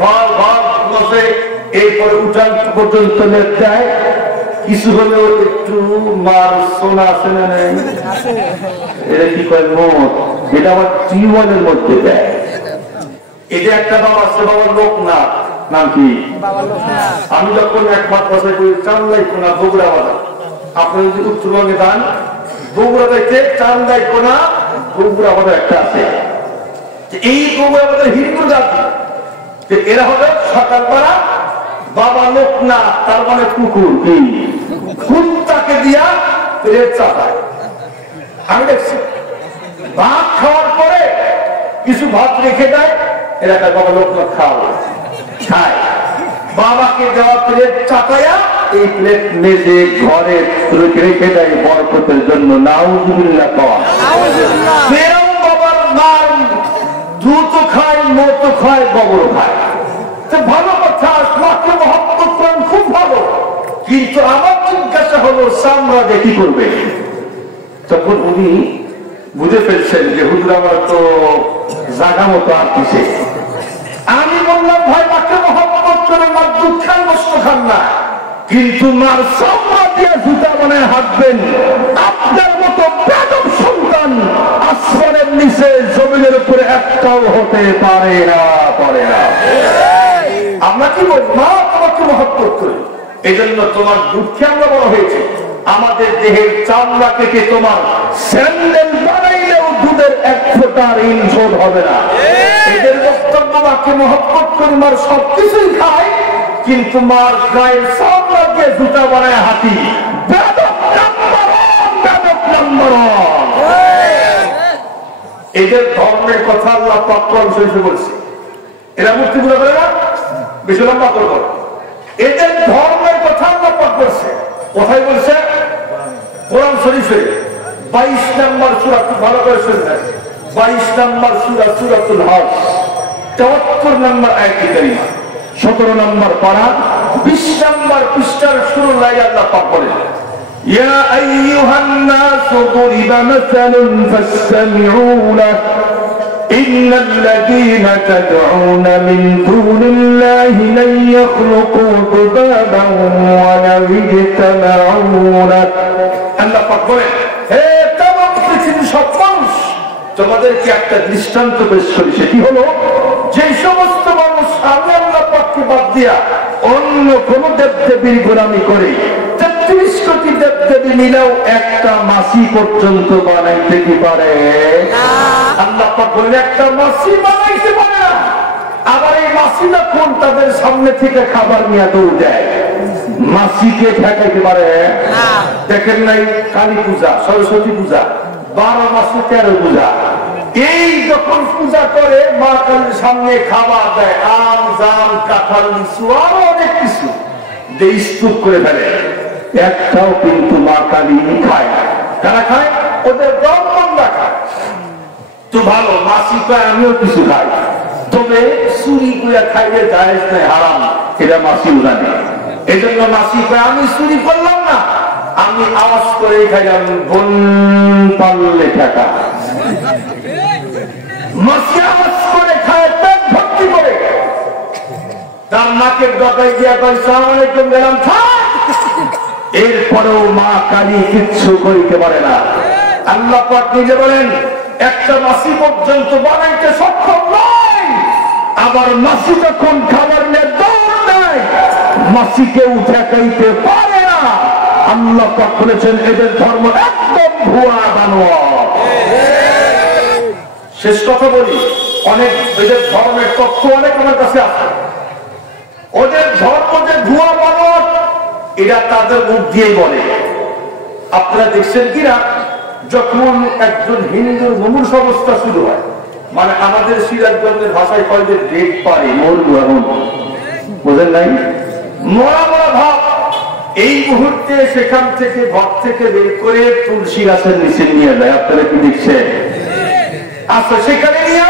ঘর ঘর মাসে, এরপরে উঠান পর্যন্ত লেপ দেয়। কিছু হলেও একটু মার সোনা আছে না নেই? এটা কি করে মত, এটা আবার টিউবওয়েলের মধ্যে দেয়। এটা একটা বাবা আছে, বাবার লোকনাথ নাম কি? আমি যখন একবার বছর করি চান্দাই কোনা বগুড়া বাজার, আপনি যদি উত্তরবঙ্গে যান বগুড়া দেখতে চান্দাই কোনা বগুড়া বাজার একটা আছে। এই বগুড়া বাজার হিন্দু জাতি, এরা হলো সকালবেলা বাবা লোকনাথ, তার মানে কুকুর, কি কুত্তাকে দিয়া পেট চাপায়। আমি দেখছি ভাত খাওয়ার পরে কিছু ভাত রেখে দেয়, এরা বাবা লোকনাথ খাওয়া খায়। বাবাকে দেওয়া প্লেট চাপায়া এই প্লেট মেজে ঘরে রেখে দেয় বরকতের জন্য। নাউজুবিল্লাহ কওয়া। ফেরাউন বাবার মার দুধ খায়, মতো খায়, গোবর খায়। তো ভালো কথা, মাকে মহব্বত করেন, খুব ভালো। কিন্তু আমার জিজ্ঞাসা হলো সামরাজে কি করবে? তখন উনি বুঝে ফেলছেন যে হুজুর আমার তো জাগা মতো আর কিসে। আমি বললাম ভাই মাকে মহব্বত করে মার দুধ খান গোস্ত খান না, কিন্তু মার চামড়া দিয়ে জুতা বানায় হাঁটবেন। আপনার মতো বেদব সন্তান আসমানের নিচে জমিনের উপরে একটাও হতে পারে না। আমরা কি বলি মা তোমাকে মহব্বত করি, এই জন্য তোমার দুঃখে আমরা বড় হয়েছে। আমাদের দেহের চামড়া কেটে তোমার স্যান্ডেল বানাইলেও দুধের এক ফোঁটার ইনশোধ হবে না। এদের বক্তব্য মাকে মহব্বত করি, মার সবকিছুই খায়, কিন্তু মার গায়ের চামড়া দিয়ে জুতা বানায় হাঁটি। এদের ধর্মের কথা আল্লাহ পাক কোরআন শরীফে বলছে। এরা মূর্তি পূজা করে না, বেশি লম্বা করবো। এদের ধর্মের কথা আল্লাহ পাক বলছে। কোথায় বলছে? কোরআন শরীফে 22 নম্বর সূরা, খুব ভালো করে শুনবেন। 22 নম্বর সূরা, সূরাতুল হজ, 74 নম্বর আয়াতে কারিমা, 17 নম্বর পারা, 20 নম্বর পৃষ্ঠার শুরু লাইন আল্লাহ পাক বলেন, ইয়া আইয়ুহান নাসু দুরিবা মাসালুন ফাসতামিউ লাহু ইন্নাল্লাযীনা তাদউনা মিন দুনিল্লাহি লা ইয়াখলুকু যুবাবান ওয়া লাউ ইজতামাউ লাহু। আল্লাহ পাক বলেন, হে তামাম পৃথিবীর সব মানুষ, তোমাদেরকে একটা দৃষ্টান্ত পেশ করি। সেটি হলো, যে সমস্ত মানুষ আমি আল্লাহ পাককে বাদ দিয়া অন্য কোন দেবদেবীর গোলামি করে 33 কোটি দেবদেবী মিলেও একটা মাসি পর্যন্ত বানাইতে কি পারে? আল্লাহ পাক বলেন একটা মাসি বানাইতে পারে না। আবার এই মাসি যখন তাদের সামনে থেকে খাবার নিয়ে দৌড় দেয়, মাসিকে ঠেকাইতে পারে? দেখেন নাই কালী পূজা, সরস্বতী পূজা, 12 মাসে 13 পূজা। এই যখন পূজা করে মা কালীর সামনে খাবার দেয়, আম, জাম, কাঁঠাল, লিচু, আরো অনেক কিছু দিয়ে স্তূপ করে ফেলে। একটাও কিন্তু মা কালী খায় না। কারা খায়? ওদের ব্রাহ্মণরা খায়। তো ভালো, মাসি খায়, আমিও কিছু খাই, তবে চুরি করে খাইলে জায়েজ নাই, হারাম, এটা মাসিও জানে। এই জন্য মাসি খায়, আমি চুরি করলাম না, আমি আওয়াজ করে খাইলাম, বোন পারলে টাকা। মাসি আওয়াজ করে খায়, পেট ভর্তি করে, তার নাকের ডগায় গিয়া কয় সালাম আলাইকুম, গেলাম, এরপরেও মা কালী কিচ্ছু করিতে পারে না। আল্লাহ পাক নিজে বলেন একটা মাসি পর্যন্ত বানাইতে সক্ষম নয়। আবার মাসি যখন খাবার নিয়ে দৌড় দেয়, মাসিকে উঠে খাইতে পারে না। আল্লাহ পাক বলেছেন এদের ধর্ম একদম ভুয়া বানোয়া। শেষ কথা বলি, অনেক এদের ধর্মের তথ্য অনেক আমার কাছে আছে। ওদের ধর্ম যে ভুয়া বানোয়া, এরা তাদের মুখ দিয়েই বলে। আপনারা দেখছেন কিনা, যখন একজন হিন্দুর মুমূর্ষ অবস্থা শুরু হয়, মানে আমাদের সিরাজগঞ্জের ভাষায় কয় যে ডেট পারে, মরবো এখন, বোঝেন নাই, মরা মরা ভাব, এই মুহূর্তে সেখান থেকে ঘর থেকে বের করে তুলসী গাছের নিচে নিয়ে যায়। আপনারা কি দেখছেন? আচ্ছা, সেখানে নিয়ে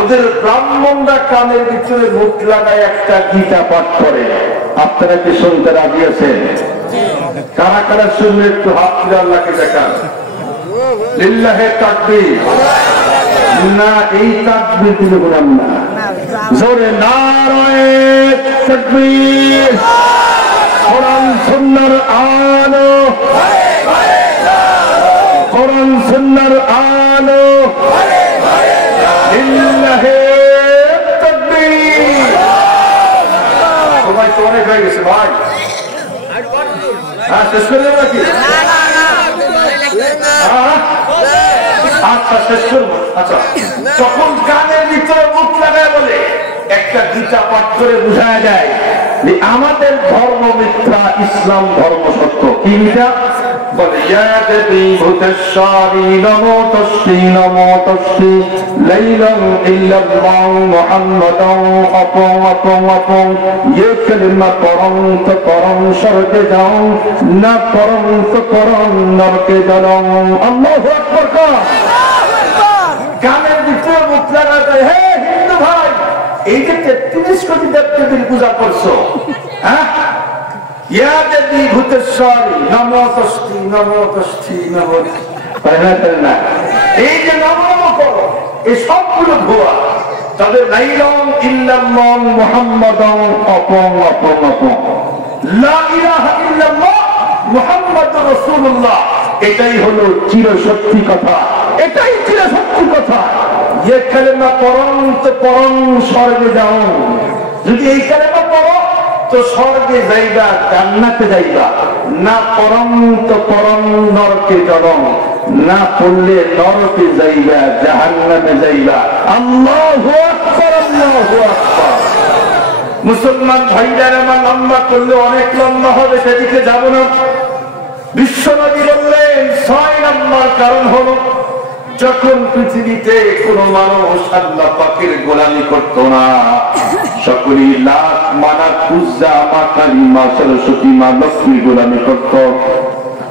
ওদের ব্রাহ্মণরা কানের ভিতরে মুখ লাগায় একটা গীতা পাঠ করে। আপনারা কি শুনতে রাজি আছেন? কারা কারা শুনলে একটু হাত তুলে আল্লাহকে দেখান। লিল্লাহে তাকবীর। না, এই তাকবীর দিলে বললাম না, জোরে নারায়ে তাকবীর। কোরআন সুন্নাহর আলো, কোরআন সুন্নাহর আলো, লিল্লাহে তাকবীর। সবাই তো অনেক হয়ে গেছে ভাই। হ্যাঁ, শেষ করে দেবো নাকি? আচ্ছা, শেষ করবো। আচ্ছা, তখন কানের ভিতরে মুখ লাগায় বলে একটা গীতা পাঠ করে বোঝা যায় যে আমাদের ধর্ম মিথ্যা, ইসলাম ধর্ম সত্য। কি গীতা বলে? ইয়া দেবী ভূতেশ্বরী নমো তস্মি, নমো তস্মি, লাইলাম ইল্লাল্লাহ মুহাম্মাদান আপং আপং আপং, ইয়ে কালিমা পরম তো পরম স্বর্গে যাও, না পরম তো পরম নরকে যাও। আল্লাহু আকবার। কানের ভিতরে মুখ লাগা যায়, হে হিন্দু ভাই, এই যে 33 কোটি দেবদেবীর পূজা করছো, হ্যাঁ, ইয়া দেবী ভূতেশ্বরী নমো তস্মি, নমো তস্মি, নমো, না এই যে নাম করো, এই সবগুলো ভুয়া। তাদের নাইলম ইল্লাল্লাহ মুহাম্মাদুন আপন আপন আপন, লা ইলাহা ইল্লাল্লাহ মুহাম্মাদুর রাসূলুল্লাহ, এটাই হলো চির সত্যি কথা, এটাই চির সত্যি কথা। যে কালেমা পড়ন তো পড়ন স্বর্গে যাও, যদি এই কালেমা পড়ো তো স্বর্গে যাইবা, জান্নাতে যাইবা, না পড়ন তো পড়ন নরকে চরম, না পড়লে নরকে যাইবা, জাহান্নামে যাইবা। আল্লাহু আকবার, আল্লাহু আকবার। মুসলমান ভাইরা আমার, লম্বা করলে অনেক লম্বা হবে, সেদিকে যাব না। বিশ্বনবী বললেন ৬ নম্বর কারণ হলো, যখন পৃথিবীতে কোন মানুষ আল্লাহ পাকের গোলামি করত না, সকলেই লাখ মানাত উজ্জা মা কালী মা সরস্বতী মা লক্ষ্মী গোলামি করত,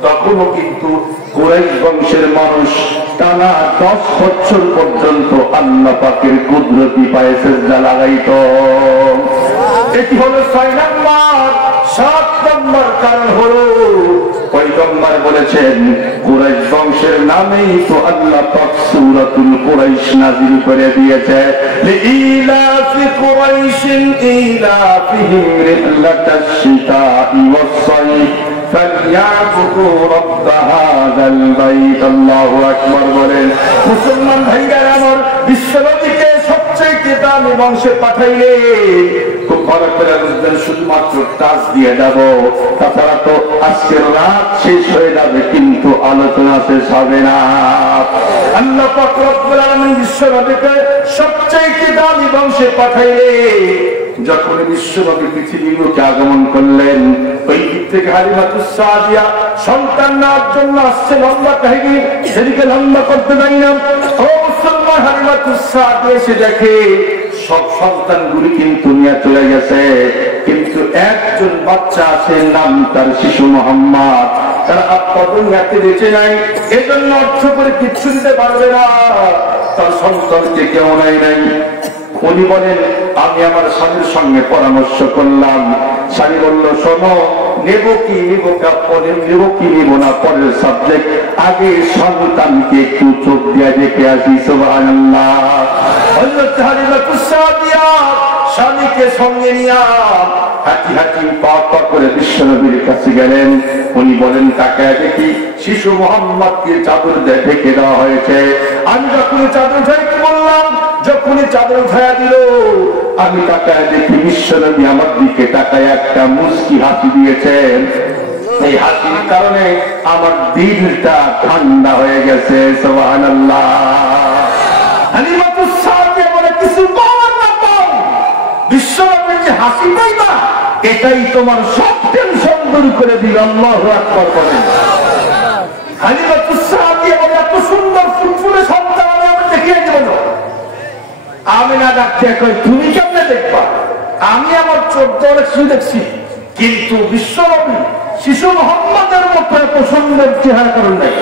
তখনও কিন্তু কুরাইশ বংশের মানুষ টানা 10 বছর পর্যন্ত আল্লাহ পাকের কুদরতি পায়ে সিজদা লাগাইত। এটি হলো ৬ নম্বর। ৭ নম্বর কারণ হলো, পয়গম্বর বলেছেন কুরাইশ বংশের নামেই তো আল্লাহ পাক সূরাতুল কুরাইশ নাযিল করে দিয়েছে, লিইলাফি কুরাইশিন ইলাফিহিম রিহলাতাশ শিতা'i ওয়াস-সাইফ ফালইয়াবুদু রাব্ব হাযাল বাইত। আল্লাহু আকবার বলেন। মুসলমান ভাইরা আমার, বিশ্বনবীকে সবচেয়ে দামি বংশে পাঠাইলে খুব ভালো করে বুঝবেন, শুধুমাত্র টাচ দিয়ে যাব, তাছাড়া তো আজকের রাত শেষ হয়ে যাবে, কিন্তু আলোচনা শেষ হবে না। আল্লাহ পাক রব্বুল আলামিন বিশ্বনবীকে সবচেয়ে দামি বংশে পাঠাইলে, যখন বিশ্বনবী পৃথিবীর বুকে আগমন করলেন, ওই দিক থেকে হালিমাতুস সাদিয়া সন্তান নেওয়ার জন্য আসছে। লম্বা কাহিনী, সেদিকে লম্বা করতে যাই না। ও মুসলমান, হালিমাতুস সাদিয়া এসে দেখে সব সন্তানগুলি কিন্তু নিয়ে চলে গেছে, কিন্তু একজন বাচ্চা আছে, নাম তার শিশু মোহাম্মদ, তার আব্বা দুনিয়াতে বেঁচে নাই, এজন্য অর্থ করে কিচ্ছু দিতে পারবে না, তার সন্তানকে কেউ নাই। উনি বলেন, আমি আমার স্বামীর সঙ্গে পরামর্শ করলাম। স্বামী বলল, শোনো, নেব কি নিব না পরের সাবজেক্ট, আগে সন্তানকে একটু চোখ দিয়ে দেখে আসি। সুবহানাল্লাহ। হযরত হালিমাতুস সাদিয়া স্বামীকে সঙ্গে নিয়ে হাঁটি হাঁটি পা পা করে বিশ্বনবীর কাছে গেলেন। উনি বলেন, তাকায় দেখি শিশু মোহাম্মদকে চাদর দিয়ে ঢেকে দেওয়া হয়েছে। আমি যখনই চাদর উঠাইতে বললাম, যখনই চাদর উঠাইয়া দিল, আমি তাকায় দেখি বিশ্বনবী আমার দিকে তাকায় একটা মুস্কি হাসি দিয়েছেন। এই হাসির কারণে আমার দিলটা ঠান্ডা হয়ে গেছে। সুবহানাল্লাহ। হালিমাতুস সাদিয়া বলে, কিছু পাও না পাও, বিশ্বনবীর যে হাসি পাইবা, এটাই তোমার সব টেনশন দূর করে দিল। আল্লাহু আকবার বলেন। হালিমাতুস সাদিয়া বলে, এত সুন্দর ফুটফুটে সন্তান আমি দেখিয়ে দেব না। আমিনা ডাকতে কই, তুমি কেমনে দেখবা? আমি আমার চোখ দিয়ে অনেক কিছু দেখছি, কিন্তু বিশ্বনবী শিশু মোহাম্মদের মতো এত সুন্দর চেহারা করেন নাই।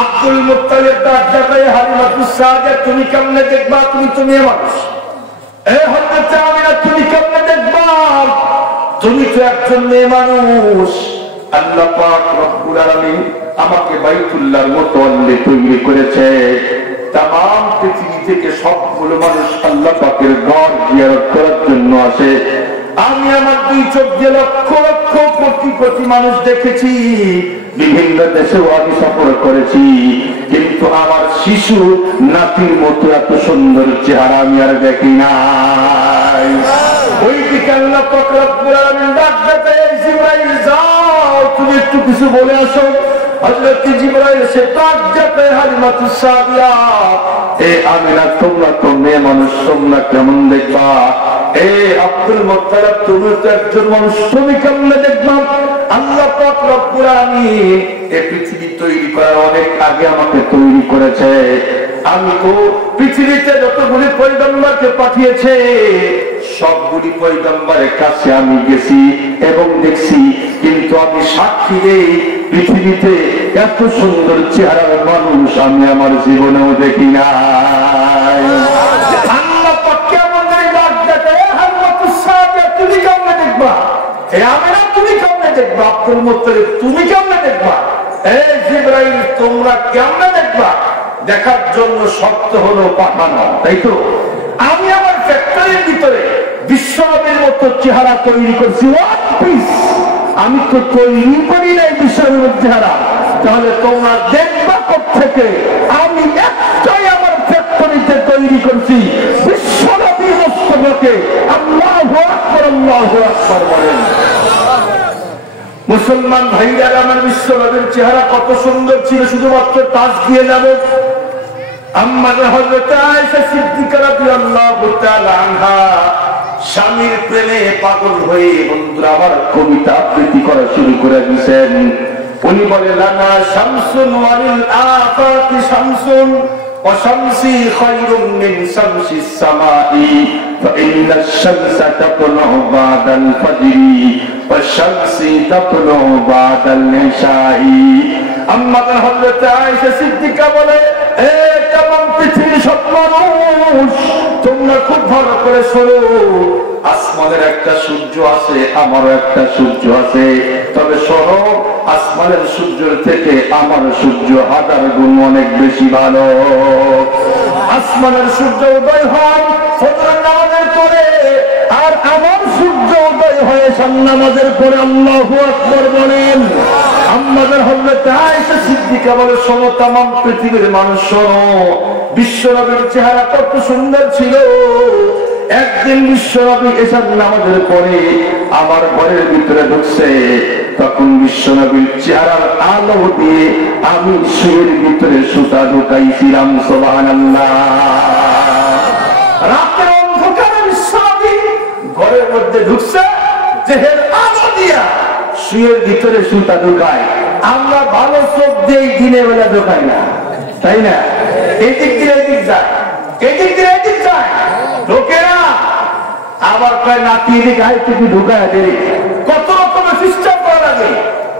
আব্দুল মুত্তালিব ডাক দেয়, হালিমাতুস সাদিয়া তুমি কেমনে দেখবা? তুমি মানুষ। এ হযরত আমিনা, তুমি কেমনে দেখবা? তুমি তো একজন মেয়ে মানুষ। আল্লাহ পাক রব্বুল আলামিন আমাকে বাইতুল্লাহর মতো আল্লাহ তৈরি করেছে। তাম পৃথিবী থেকে সবগুলো মানুষ আল্লাহ পাকের ঘর জিয়ারত করার জন্য আসে। আমি আমার 2 চোখ দিয়ে লক্ষ লক্ষ কোটি কোটি মানুষ দেখেছি, বিভিন্ন দেশেও আমি সফর করেছি, কিন্তু আমার শিশু নাতির মতো এত সুন্দর চেহারা আমি আর দেখি নাই। ওই দিকে আল্লাহ পাক রব্বুল আলামিন ডাক দেয়, জিবরাইল যাও, তুমি একটু কিছু বলে আসো। হযরত জিবরাইল সে ডাক দেয়, হালিমাতুস সাদিয়া, এ আমিনা, তোমরা তো মেয়ে মানুষ, তোমরা কেমন দেখবা? এ আব্দুল মুত্তালিব, তুমি তো একজন মানুষ, তুমি কেমনে দেখবা? আল্লাহ পাক রব্বুল আলামিন এই পৃথিবী তৈরি করার অনেক আগে আমাকে তৈরি করেছে। আমি তো পৃথিবীতে যতগুলি পয়গম্বরকে পাঠিয়েছে, সবগুলি পয়গম্বরের কাছে আমি গেছি এবং দেখছি, কিন্তু আমি সাক্ষী দেই, পৃথিবীতে এত সুন্দর চেহারার মানুষ আমি আমার জীবনেও দেখি নাই। আল্লাহ পাক কেমন ডাক দেয়, হালিমাতুস সাদিয়া, তুমি কেমনে দেখবা? এ আমিনা, তুমি কেমনে দেখবা? আব্দুল মুত্তালিব, তুমি কেমনে দেখবা? এই জিবরাইল ইসরাইল তোমরা কেমনে দেখবা? দেখার জন্য শর্ত হলো পাঠানো, তাই তো? আমি আমার ফ্যাক্টরির ভিতরে বিশ্বনবীর মতো চেহারা তৈরি করছি, আমি তো তৈরি করি নাই বিশ্বনবীর চেহারা। তাহলে তোমরা দেখবা কোত্থেকে? আমি একটাই আমার ফ্যাক্টরিতে তৈরি করছি বিশ্বনবীর মস্তকে। আল্লাহু আকবার, আল্লাহু আকবার বলেন। মুসলমান ভাইরা আমার, বিশ্বনবীর চেহারা কত সুন্দর ছিল, শুধুমাত্র তাজ দিয়ে যাব। আম্মাদের হযরত আয়েশা সিদ্দিকা রাদিয়াল্লাহু তাআলা আনহা স্বামীর প্রেমে পাগল হয়ে বন্ধুরা আমার কবিতা আবৃত্তি করা শুরু করে দিয়েছেন। উনি বলে, লানা শামসুন ওয়ালিল আফাকি শামসুন ওয়া শামসি খায়রুম মিন শামসিস সামাই ফাইন্নাশ শামসা তাতলু বাদাল ফাজরি ওয়া শামসি তাতলু বাদাল ইশাই। আম্মাদের হযরত আয়েশা সিদ্দিকা বলে, এ তামাম পৃথিবীর সব মানুষ তোমরা খুব ভালো করে শোনো, আসমানের একটা সূর্য আছে, আমারও একটা সূর্য আছে। তবে শোনো, আসমানের সূর্যের থেকে আমার সূর্য 1000 গুণ অনেক বেশি ভালো। আসমানের সূর্য উদয় হয় ফজরের নামাজের পরে, আর আমার সূর্য উদয় হয় শাম নামাজের পরে। আল্লাহু আকবার বলেন। আমাদের হযরত আয়েশা সিদ্দিকা বলে, শোনো তামাম পৃথিবীর মানুষ শোনো, বিশ্বনবীর চেহারা কত সুন্দর ছিল। একদিন বিশ্বনবী এশার নামাজের পরে আমার ঘরের ভিতরে ঢুকছে, তখন বিশ্বনবীর চেহারার আলো দিয়ে আমি শুয়ের ভিতরে সুতা ঢুকাইছিলাম। সুবহানাল্লাহ। রাতের অন্ধকারে বিশ্বনবী ঘরের মধ্যে ঢুকছে, দেহের আলো দিয়া শুয়ের ভিতরে সুতা ঢুকায়। আমরা ভালো চোখ দিয়ে দিনের বেলা ঢুকাই না, তাই না? এদিক দিয়ে এদিক যায়, এদিক দিয়ে এদিক যায়, ঢোকে না। আবার কয় নাতি এদিক আয়, তুমি ঢুকায় দেরি, কত রকমের সিস্টেম করা লাগে।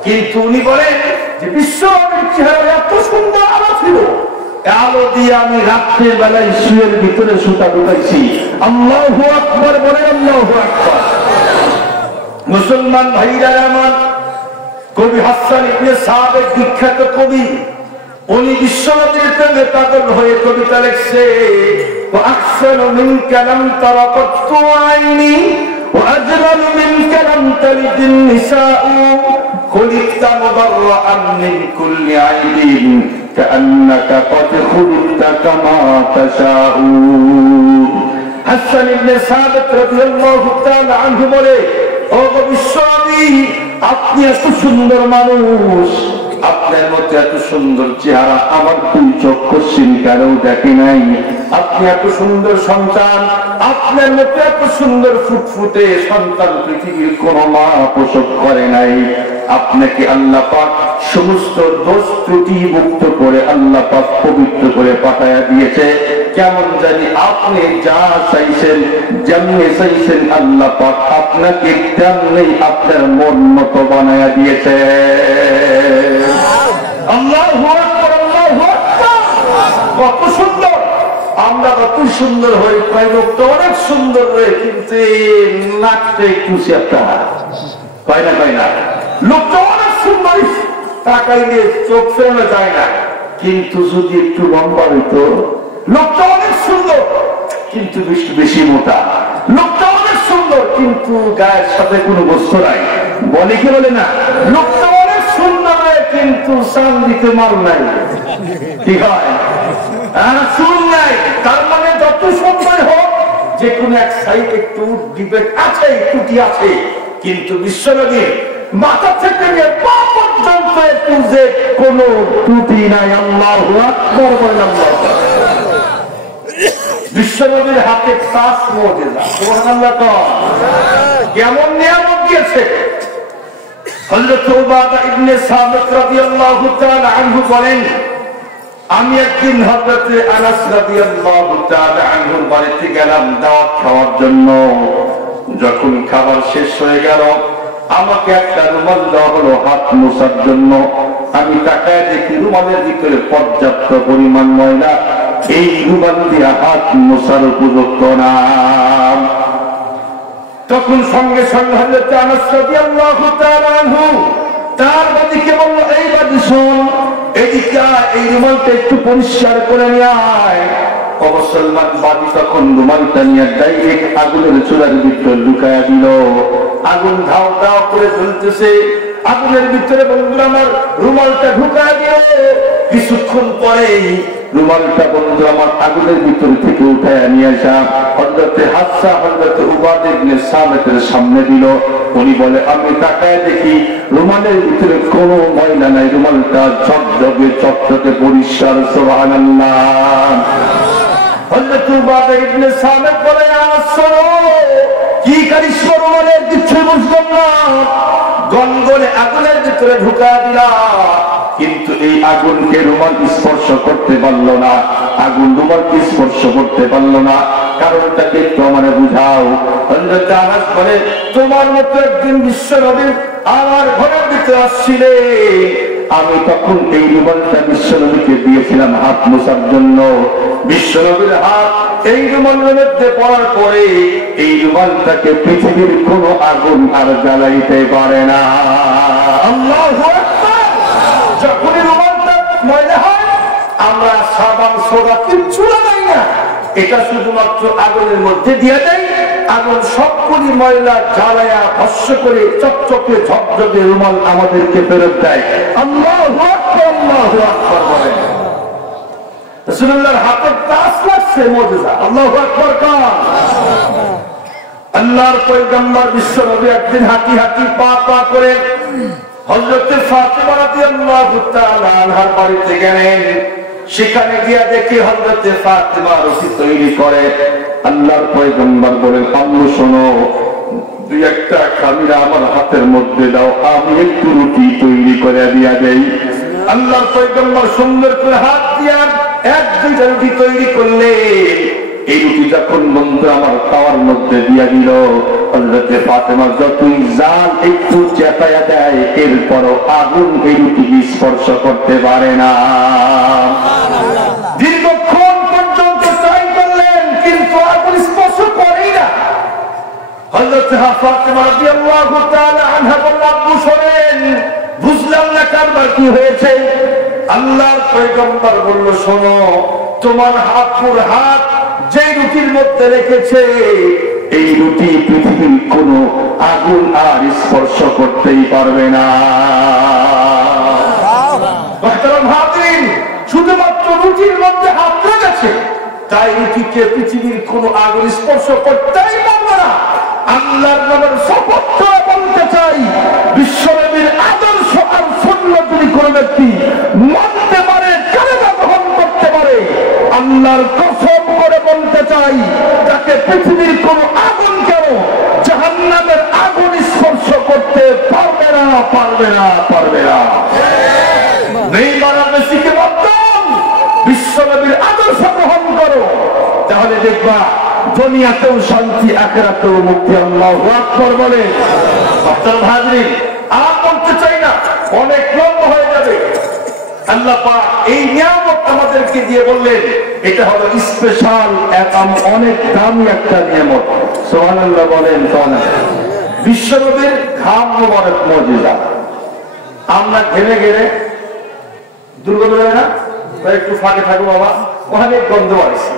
কিন্তু উনি বলেন যে বিশ্বনবীর চেহারা এত সুন্দর আলো ছিল, আলো দিয়ে আমি রাত্রের বেলায় শুয়ের ভিতরে সুতা ঢুকাইছি। আল্লাহু আকবার বলেন, আল্লাহু আকবার। মুসলমান ভাইরা আমার, কবি হাসান ইবনে সাবিত বিখ্যাত কবি, উনি বিশ্বনবীর প্রেমে পাগল হয়ে কবিতা লিখছে, ওয়া আহসানু মিনকা লাম তারা কাত্তু আইনি ওয়া আজমালু মিনকা লাম তালিদিন নিসাউ খুলিকতা মুবাররাআন মিন কুল্লি আইবিন কাআন্নাকা ক্বাদ খুলিকতা কামা তাশাউ। হাসান ইবনে সাবিত রাদিয়াল্লাহু তাআলা আনহু বলে, ও বিশ্বনবী, আপনি এত সুন্দর মানুষ, আপনার মধ্যে এত সুন্দর চেহারা আমার 2 চোখ কশিন কারো দেখে নাই। আপনি এত সুন্দর সন্তান, আপনার মধ্যে এত সুন্দর ফুটফুটে সন্তান পৃথিবীর কোন মা প্রসব করে নাই। আপনাকে আল্লাহ পাক সমস্ত দোষ ত্রুটি মুক্ত করে আল্লাহ পাক পবিত্র করে পাঠায়া দিয়েছে। কেমন জানি আপনি যা চাইছেন, যেমনি চাইছেন, আল্লাহ পাক আপনাকে তেমনি আপনার মন মতো বানায়া দিয়েছে। আল্লাহু আকবার, আল্লাহু আকবার। কত সুন্দর! আমরা কত সুন্দর হই, প্রায় লোকটা অনেক সুন্দর হয়ে, কিন্তু নাকটা একটু চেপটা, পাই না, পাই না। লোকটা অনেক সুন্দর, তাকাইলে চোখ ফেরানো যায় না, কিন্তু যদি একটু লম্বা হইতো। লোকটা অনেক সুন্দর, কিন্তু বেশি মোটা। লোকটা অনেক সুন্দর, কিন্তু গায়ের সাথে কোনো বস্তু নাই, বলে কি বলে না? লোকটা অনেক সুন্দর, কিন্তু চান্দিতে মাল নাই, ঠিক হয়? চুল নাই। তার মানে যত সুন্দর হোক, যে কোনো এক সাইড একটু ডিবেট আছে, ত্রুটি আছে, কিন্তু বিশ্বনবীর মাথা থেকে নিয়ে পা পর্যন্ত একটু যে কোনো ত্রুটি নাই। আল্লাহু আকবার বলেন, আল্লাহু আকবার। বিশ্বনবীর হাতে 5 মুজিজা, সুবহানাল্লাহ। কেমন নিয়ামত দিয়েছে! হযরত উবাদা ইবনে সামিত রাদিয়াল্লাহু তাআলা আনহু বলেন, আমি একদিন হযরত আনাস রাদিয়াল্লাহু তাআলা আনহুর বাড়িতে গেলাম দাওয়াত খাওয়ার জন্য। যখন খাবার শেষ হয়ে গেল, আমাকে একটা রুমাল দেওয়া হলো হাত মোছার জন্য। আমি তাকায় দেখি রুমালের ভিতরে পর্যাপ্ত পরিমাণ ময়লা, এই রুমাল দিয়ে হাত মোছার উপযুক্ত না। তখন সঙ্গে সঙ্গে হযরত আনাস রাদিয়াল্লাহু তাআলা আনহু তার বাদীকে বলল, এই বাদী শোন, এদিকে এই রুমালটা একটু পরিষ্কার করে নিয়ে আয়। মুসলমান বাদী তখন রুমালটা নিয়ে ডাইরেক্ট আগুনের চুলার ভিতরে ঢুকায়া দিল। আগুন ধাও ধাও করে জ্বলতেছে, আগুনের ভিতরে বন্ধুরা আমার রুমালটা ঢুকায়া দিল। কিছুক্ষণ পরেই রুমালটা বন্ধু আমার আগুনের ভিতর থেকে উঠায় নিয়ে আসা হযরতে হাফসা হযরতে উবাদা ইবনে সামিতের সামনে দিল। উনি বলে, আমি তাকায় দেখি রুমালের ভিতরে কোনো ময়লা নাই, রুমালটা ঝকঝকে চকচকে পরিষ্কার। সুবহানাল্লাহ। হযরত উবাদা ইবনে সামিত বলে, কি কারিশমা রুমালের কিছু বুঝলাম না, গনগনে আগুনের ভিতরে ঢুকায় দিলা, কিন্তু এই আগুনকে রুমাল স্পর্শ করতে পারলো না, আগুন রুমালকে স্পর্শ করতে পারলো না, কারণটাকে একটু আমারে বুঝাও। হযরত আনাস বলে, তোমার মতো একদিন বিশ্ব নবী আমার ঘরের ভিতরে আসছিলে, আমি তখন এই রুমালটা বিশ্ব নবীকে দিয়েছিলাম হাত মোছার জন্য। বিশ্ব নবীর হাত এই রুমালের মধ্যে পড়ার পরে এই রুমালটাকে পৃথিবীর কোন আগুন আর জ্বালাইতে পারে না। আল্লাহু আকবার। যখন রুমালটা ময়লা হয় আমরা সাবান সোডা কিচ্ছু লাগাই না, এটা শুধুমাত্র আগুনের মধ্যে দিয়ে দেয়, আগুন সবগুলি ময়লা জ্বালায়া ভস্ম করে চকচকে ঝকঝকে রুমাল আমাদেরকে ফেরত দেয়। আল্লাহু আকবার, আল্লাহু আকবার বলেন। রাসূলুল্লাহর হাতের তাস লাগছে মুজিজা। আল্লাহু আকবার কান। আল্লাহর পয়গম্বর বিশ্ব নবী একদিন হাঁটি হাঁটি পা পা করে হযরতে ফাতিমা রাদিয়াল্লাহু তাআলা আনহার বাড়িতে গেলেন। সেখানে গিয়া দেখে হযরতে ফাতিমা রুটি তৈরি করে। আল্লাহর পয়গম্বর বলেন, আম্মু শোনো, দুই একটা খামিরা আমার হাতের মধ্যে দাও, আমি একটু রুটি তৈরি করে দিয়া দেই। আল্লাহর পয়গম্বর সুন্দর করে হাত দিয়া এক দুইটা রুটি তৈরি করলে এই রুটি যখন বন্ধু আমার খাওয়ার মধ্যে দিয়া দিল, হযরতে ফাতিমা যতই জাল একটু চেপায়া দেয় এরপরও আগুন এই রুটি স্পর্শ করতে পারে না। দীর্ঘক্ষণ পর্যন্ত ট্রাই করলেন কিন্তু আগুন স্পর্শ করেই না। হযরতে ফাতিমা রাদিয়াল্লাহু তাআলা আনহা বললেন, আব্বু শোনেন, বুঝলাম না কারবার কি হয়েছে। আল্লাহর পয়গম্বর বলল, শোনো, তোমার আপুর হাত যে রুটির মধ্যে রেখেছে এই রুটি পৃথিবীর কোন আগুন আর স্পর্শ করতেই পারবে না। শুধুমাত্র রুটির মধ্যে হাত লেগেছে তাই রুটিকে পৃথিবীর কোন আগুন স্পর্শ করতেই পারবে না। আল্লাহর নামের শপথ করে বলতে চাই, বিশ্বনবীর আদর্শ আর সুন্নাত যদি কোন ব্যক্তি মানতে পারে, কালেমা গ্রহণ করতে পারে, আল্লাহর কসম করে বলতে চাই, তাকে পৃথিবীর কোন আগুন কেন জাহান্নামের আগুন স্পর্শ করতে পারবে না, পারবে না, পারবে না। নেই মানা বেশিকে বলতাম, বিশ্বনবীর আদর্শ গ্রহণ করো, তাহলে দেখবা দুনিয়াতেও শান্তি, আখিরাতেও মুক্তি। আল্লাহু আকবার বলে। ভাজরিন, আর বলতে চাই না, অনেক লম্বা হয়ে যাবে। আল্লাহ পাক এই নিয়ামত আমাদেরকে দিয়ে বললেন, এটা হলো স্পেশাল, অনেক দামি একটা নিয়ামত। সুবহানাল্লাহ বলেন। বিশ্বনবীর ঘাম মোবারক মুজিজা। আমরা ঘেমে ঘেমে দুর্গন্ধ হয় না, একটু ফাঁকে থাকবো বাবা, অনেক গন্ধ আসছে।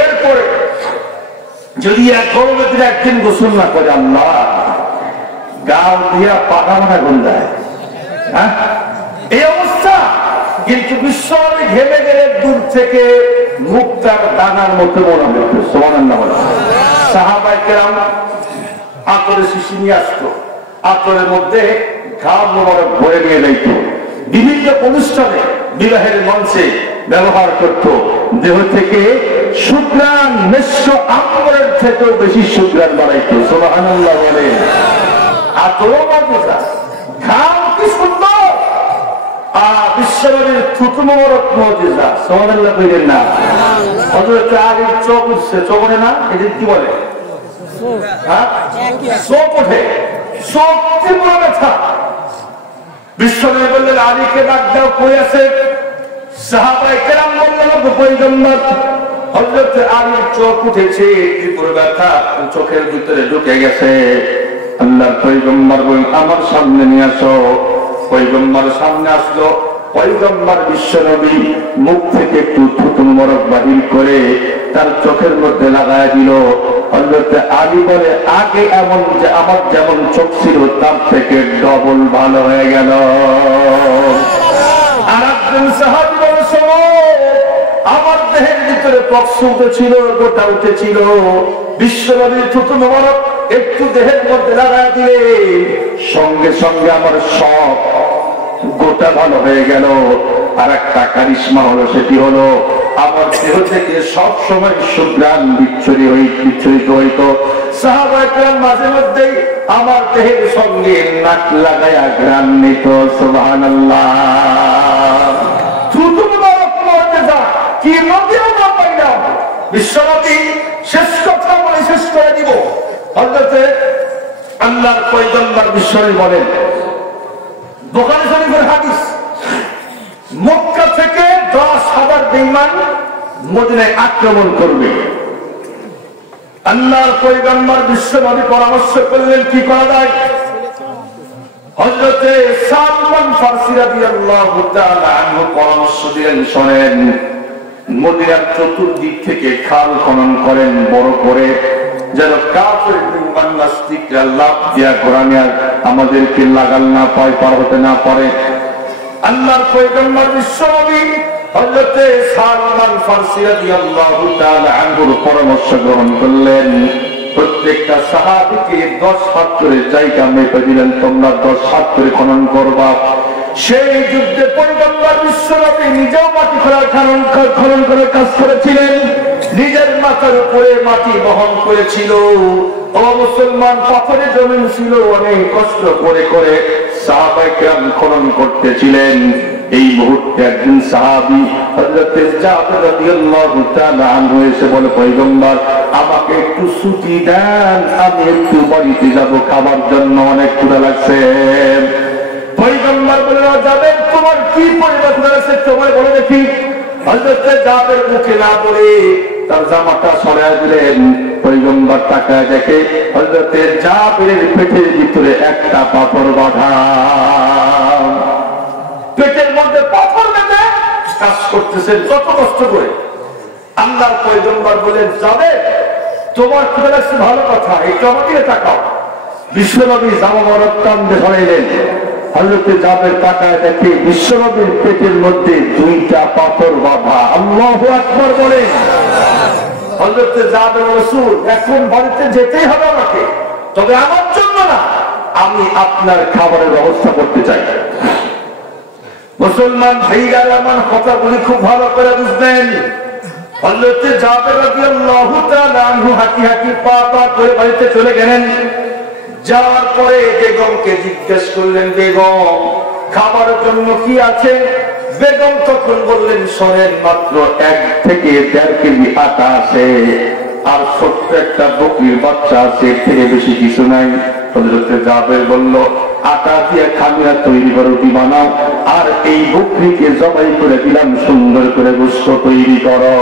এরপরে যদি এক গরমের দিনে একদিন গোসল না করে, আল্লাহ গাও দিয়া পাকা মাথা গন্ধায়। হ্যাঁ, এই অবস্থা। কিন্তু বিশ্বনবী ঘেমে গেলে দূর থেকে মুক্তার দানার মতো মনে হতো। সুবহানাল্লাহ। সাহাবায়ে কেরাম আতরের শিশি নিয়ে আসতো, আতরের মধ্যে ঘাম মোবারক ভরে নিয়ে যাইত, বিভিন্ন অনুষ্ঠানে বিবাহের মঞ্চে ব্যবহার করত। দেহ থেকে সুঘ্রাণ মেশ্য আম্বরের থেকেও বেশি সুঘ্রাণ বাড়াইত। সুবহানাল্লাহ বলে। আতরও মজা, ঘাম কি সুন্দর। বিশ্বনবীর থুতু মোবারক মুজিজা। সুবহানাল্লাহ কইলেন না? হযরত আলীর চোখ উঠছে, চোখ ওঠে না, এদের কি বলে? চোখ ওঠে, চোখ তীব্র ব্যথা। বিশ্বনবী বললেন, আলীকে ডাক দাও, কই আছে? সাহাবায়ে কেরাম বললেন, পয়গম্বর। হযরত আলীর চোখ উঠেছে, তীব্র ব্যথা চোখের ভিতরে ঢুকে গেছে। আল্লাহর পয়গম্বর বলেন, আমার সামনে নিয়ে আসো। পয়গম্বর সামনে আসলো, পয়গম্বর বিশ্বনবী মুখ থেকে একটু থুতু মোবারক বাহির করে তার চোখের মধ্যে লাগায় দিল। হযরত আলী বলে, আগে এমন যে আমার যেমন চোখ ছিল তার থেকে ডবল ভালো হয়ে গেল। আর একজন সাহাবী বলে, শোনো, আমার দেহের ভিতরে পক্ষ উঠেছিল, গোটা উঠেছিল, বিশ্বনবীর থুতু মোবারক একটু দেহের মধ্যে লাগায় দিলে সঙ্গে সঙ্গে আমার সব গোটা ভালো হয়ে গেল। আর একটা কারিশমা হলো, সেটি হলো আমার দেহ থেকে সব সময় সুঘ্রাণ বিচ্ছুরিত হইত। সাহাবায়ে কেরাম মাঝে মধ্যে আমার দেহের সঙ্গে নাক লাগায়া ঘ্রাণ নিত। সুবহানাল্লাহ। থুতু মোবারক মুআজিজা কি নবীও না পাইলাম। বিশ্বনবী শেষ কথা বলে শেষ করে দিব। হযরতে আল্লাহর পয়গম্বর বিশ্বনবী বলেন, বুখারী শরীফের হাদিস, মক্কা থেকে 10,000 বেঈমান মদিনায় আক্রমণ করবে। আল্লাহর পয়গম্বর বিশ্বনবী পরামর্শ করলেন কি করা যায়। হযরতে সালমান ফারসি রাদিয়াল্লাহু তাআলা আনহু পরামর্শ দিলেন, শোনেন, মদিনার চতুর্দিক থেকে খাল খনন করেন বড় করে, যেন কাফের বেঈমান নাস্তিকরা লাফ দিয়া কোরআনে আমাদেরকে লাগাল না পায়, পার হতে না পারে। আল্লাহর পয়গম্বর বিশ্বনবী হযরতে সালমান ফারসি রাদিয়াল্লাহু তাআলা আনহুর পরামর্শ গ্রহণ করলেন। প্রত্যেকটা সাহাবীকে 10 হাত করে জায়গা মেপে দিলেন, তোমরা 10 হাত করে খনন করবা। সেই যুদ্ধে পয়গম্বর বিশ্বনবী নিজেও মাটি খনন করে কাজ করেছিলেন, নিজের মাথার উপরে মাটি বহন করেছিল। ও মুসলমান, পাথরে জমিন ছিল, অনেক কষ্ট করে করে সাহাবায়ে কেরাম খনন করতেছিলেন। এই মুহূর্তে একজন সাহাবী হযরত জাবের রাদিয়াল্লাহু তাআলা আনহু এসে বলে, পয়গম্বর, আমাকে একটু ছুটি দেন, আমি একটু বাড়িতে যাব খাবার জন্য, অনেক ক্ষুধা লাগছে। পয়গম্বর বলল, যাবেন, তোমার কি পরিবার ক্ষুধা লাগছে তোমার বলে দেখি। হযরত জাবের মুখে না বলে তার জামাটা সরায় দিলেন। পয়গম্বর তাকায় দেখে হযরত জাবেরের পেটের ভিতরে একটা পাথর বাঁধা। পেটের মধ্যে পাথর বেঁধে কাজ করতেছে কত কষ্ট করে। আল্লাহর পয়গম্বর বলেন, যাবে, তোমার ক্ষুধা লাগছে ভালো কথা, একটু আমাকে তাকাও। বিশ্বনবী জামা মোবারক কান্দে ধরাইলেন। হযরত জাবের তাকায় দেখে বিশ্বনবীর পেটের মধ্যে 2টা পাথর বাঁধা। আল্লাহু আকবার বলেন। হযরত জাবের, রাসূল, এখন বাড়িতে যেতেই হবে আমাকে, তবে আমার জন্য না, আমি আপনার খাবারের ব্যবস্থা করতে চাই। মুসলমান ভাইরা আমার কথাগুলি খুব ভালো করে বুঝবেন। হযরত জাবের রাদিয়াল্লাহু তাআলা আনহু হাঁটি হাঁটি পা পা করে বাড়িতে চলে গেলেন। যাওয়ার পরে বেগমকে জিজ্ঞেস করলেন, বেগম, খাবারের জন্য কি আছে? বেগম তখন বললেন, শোনেন, মাত্র 1 থেকে 1.5 কেজি আটা আছে, আর ছোট্ট একটা বকরির বাচ্চা আছে, এর থেকে বেশি কিছু নাই। হযরত জাবের বলল, আটা দিয়ে খামিরা তৈরি করে রুটি বানাও, আর এই বকরিকে জবাই করে দিলাম, সুন্দর করে গোশত তৈরি করো।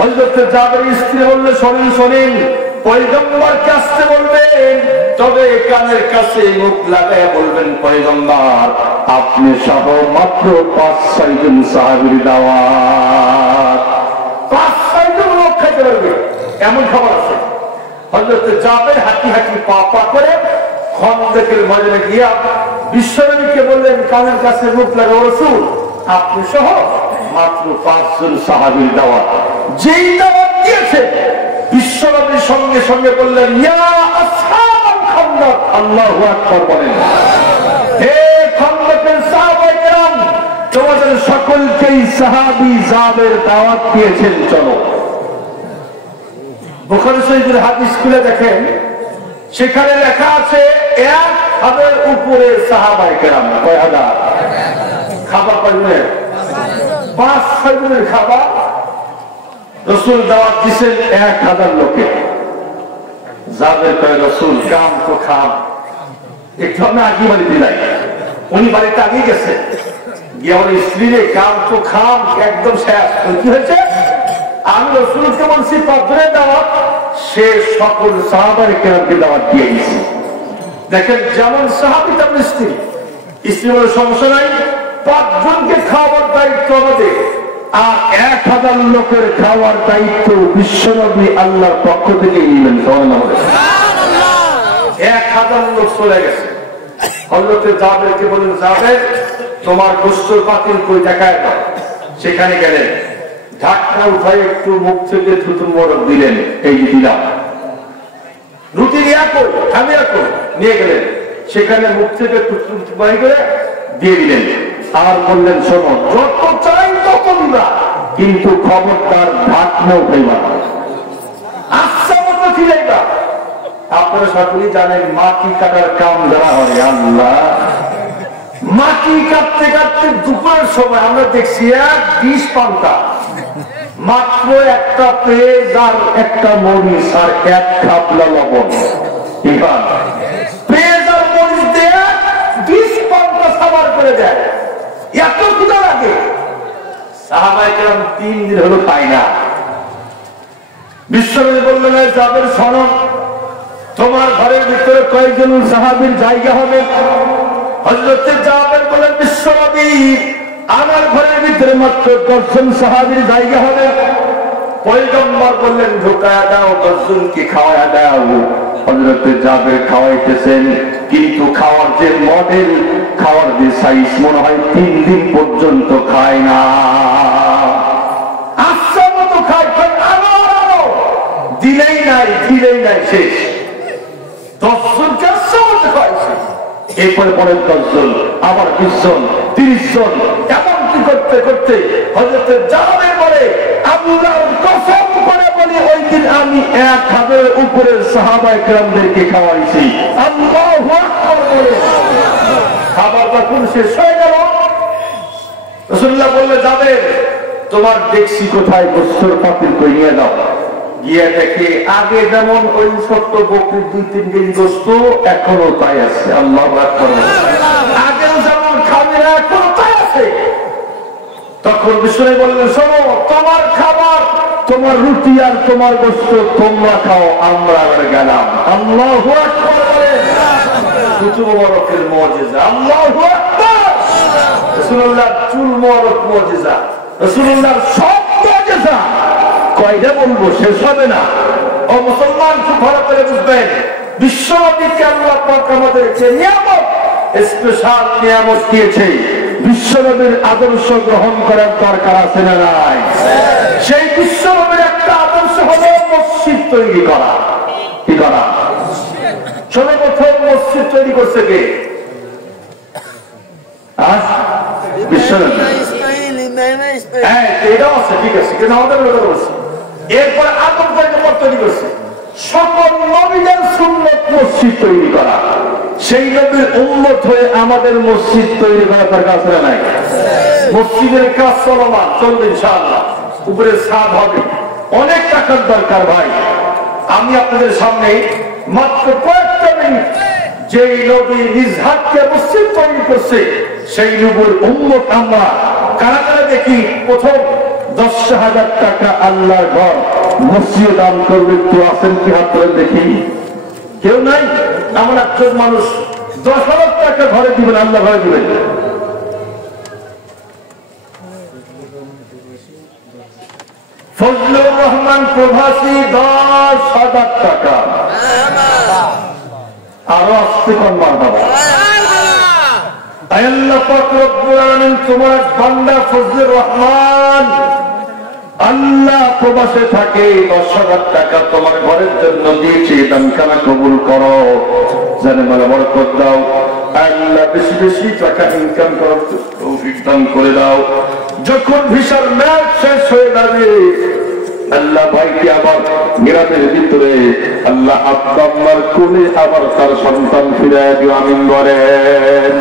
হযরত জাবের স্ত্রী বলল, শোনেন শোনেন, পয়গম্বরকে আসতে বলবেন, তবে কানের কাছে মুখ লাগায় বলবেন, পয়গম্বর, আপনি সহ মাত্র 5-6 জন সাহাবীর দাওয়াত। 5-6 জন লোক খেতে পারবে এমন খবর আছে। হযরত জাবের হাঁটি হাঁটি পা পা করে খন্দকের ময়দানে গিয়া বিশ্বনবীকে বললেন, কানের কাছে মুখ লাগাও, রাসূল, আপনি সহ মাত্র 5 জন সাহাবীর দাওয়াত। যেই দাওয়াত দিয়েছে বিশ্বনবীর সঙ্গে সঙ্গে বললেন, ইয়া আসহাবাল খন্দক। আল্লাহু আকবার বলেন। হে খন্দকের সাহাবায়ে কেরাম, তোমাদের সকলকেই সাহাবী জাবের দাওয়াত দিয়েছেন, চলো। বুখারী শরীফের হাদিস খুলে দেখেন, সেখানে লেখা আছে 1000 উপরে সাহাবায়ে কেরাম। কয় হাজার? খাবার পাইলেন 5-6 জনের খাবার। রাসূল দাওয়াত দিয়েছেন 1000 লোকে। জাবের কয়, রাসূল, কাম তো খাম, একটু আমি আগে বাড়িতে যাই। উনি বাড়িতে আগে গেছে, গিয়ে আমার স্ত্রীরে, কাম তো খাম, একদম শেষ। কি হয়েছে? আমি রাসূলকে বলছি 5 জনের দাওয়াত, সে সকল সাহাবায়ে কেরামকে দাওয়াত দিয়ে গেছে। দেখেন, যেমন সাহাবী তেমন স্ত্রী। স্ত্রী বলে, সমস্যা নাই, 5 জনকে খাওয়ার দায়িত্ব আমাদের, আর 1000 লোকের খাওয়ার দায়িত্ব বিশ্বনবী আল্লাহর পক্ষ থেকে নিলেন। 1000 লোক চলে গেছে। হযরতে জাবেরকে বললেন, জাবের তোমার গোশতের পাতিল কই দেখায় দাও। সেখানে গেলেন, ঢাকনা উঠাই একটু মুখ থেকে থুতু মোড়ক দিলেন, এই দিলাম। রুটি নিয়ে গেলেন, সেখানে মুখ থেকে থুতু বাই করে দিয়ে দিলেন। আর বললেন, শোনো, যত চাই তত দিবা, কিন্তু খবরদার ঢাকনা উঠাইবা, আচ্ছা মতো খিলাইবা। আপনারা সকলেই জানেন মাটি কাটার কাম যারা হয়, আল্লাহ, মাটি কাটতে কাটতে দুপুরের সময় আমরা দেখছি 20 পান্তা, মাত্র একটা পেঁয়াজ আর একটা মরিচ আর 1 খাবলা লবণ। পেঁয়াজ আর মরিচ দিয়ে 20 পান্তা সাবার করে দেয়, এত ক্ষুধা লাগে। সাহাবায়ে কেরাম 3 দিন হলো পায় না। বিশ্বনবী বললেন, জাবের শোনো, তোমার ঘরের ভিতরে কয়েকজন সাহাবীর জায়গা হবে? হযরতে জাবের বলেন, বিশ্বনবী আমার ঘরের ভিতরে মাত্র 10 জন সাহাবীর জায়গা হবে। পয়গম্বর বললেন, ঢোকায়া দাও, 10 জনকে খাওয়ায়া দাও। হযরতে জাবের খাওয়াইতেছেন, কিন্তু খাওয়ার যে মডেল, খাওয়ার যে সাইজ, মনে হয় 3 দিন পর্যন্ত খায় না। আচ্ছা মতো খায়, আরো দিলেই নাই, শেষ। 10 জনকে আচ্ছা মতো খাওয়াইছে। এরপরে পরের 10 জন, আবার 20 জন, 30 জন, এমনকি করতে করতে হযরতে জাবের বলে, আল্লাহর কসম করে বলি, ওই দিন আমি 1000 উপরের সাহাবায়ে কেরামদেরকে খাওয়াইছি। আল্লাহু আকবার বলে খাবারটা কোন শেষ হয়ে গেল। রাসূলুল্লাহ বললেন, জাবের তোমার ডেকসি কোথায়, গোশতের পাতিল কই নিয়ে দাও। গিয়ে দেখে আগে যেমন ওই ছোট্ট বকরির 2-3 কেজি গোশত এখনো তাই আছে। আল্লাহু আকবার। আগেও যেমন খাবে না, এখনো তাই আছে। তখন বিশ্বনবী বললেন, শোনো, তোমার খাবার, তোমার রুটি আর তোমার গোশত তোমরা খাও, আমরা আবার গেলাম। আল্লাহু আকবার বলে চুল মোবারকের মুজিজা। আল্লাহু আকবার। রাসূলুল্লাহর চুল মোবারক মুজিজা, রাসূলুল্লাহর সব মুজিজা কয়টা বলবো, শেষ হবে না। ও মুসলমান, খুব ভালো করে বুঝবেন, বিশ্বনবীকে আল্লাহ পাক আমাদের যে নিয়ামত, স্পেশাল নিয়ামত দিয়েছে, বিশ্বনবীর আদর্শ গ্রহণ করার দরকার আছে না নাই? সেই বিশ্বনবীর একটা আদর্শ হলো মসজিদ তৈরি করা। কি করা? সর্বপ্রথম মসজিদ তৈরি করছে কে? বিশ্বনবী। এটাও আছে, ঠিক আছে, কিন্তু আমাদের কথা বলছি। এরপরে আদম থেকে তৈরি করছে সকল নবীদের সুন্নত মসজিদ তৈরি করা। সেই নবীর উম্মত হয়ে আমাদের মসজিদ তৈরি করা দরকার আছে না নাই? মসজিদের কাজ চলমান, চলবে ইনশাআল্লাহ। উপরে ছাদ হবে, অনেক টাকার দরকার ভাই। আমি আপনাদের সামনে মাত্র কয়েকটা মিনিট, যেই নবী নিজ হাতে মসজিদ তৈরি করছে, সেই নবীর উম্মত আমরা কারা কারা দেখি প্রথম 10,000 টাকা আল্লাহর ঘর মসজিদ দান করবে? কেউ আছেন কি? হাত ধরে দেখি। কেউ নাই? এমন একজন মানুষ 10,000 টাকা ঘরে দিবেন, আল্লাহ ঘরে দিবেন। ফজলুর রহমান প্রভাসী 10,000 টাকা। আরো আসতে কোন মারহাবা। আল্লাহ পাক রব্বুল আলামিন তোমার বান্দা ফজলুর রহমান আল্লাহ প্রবাসে থাকে, 10,000 টাকা তোমার ঘরের জন্য দিয়েছে, দানখানা কবুল করো, জানে মালা বরকত দাও। আল্লাহ বেশি বেশি টাকা ইনকাম করার তৌফিক দান করে দাও। যখন ভিসার মেয়াদ শেষ হয়ে যাবে, আল্লাহ ভাইকে আবার গ্রামের ভিতরে আল্লাহ আব্বা আম্মার কোলে আবার তার সন্তান ফিরায় দিও, আমিন বলেন।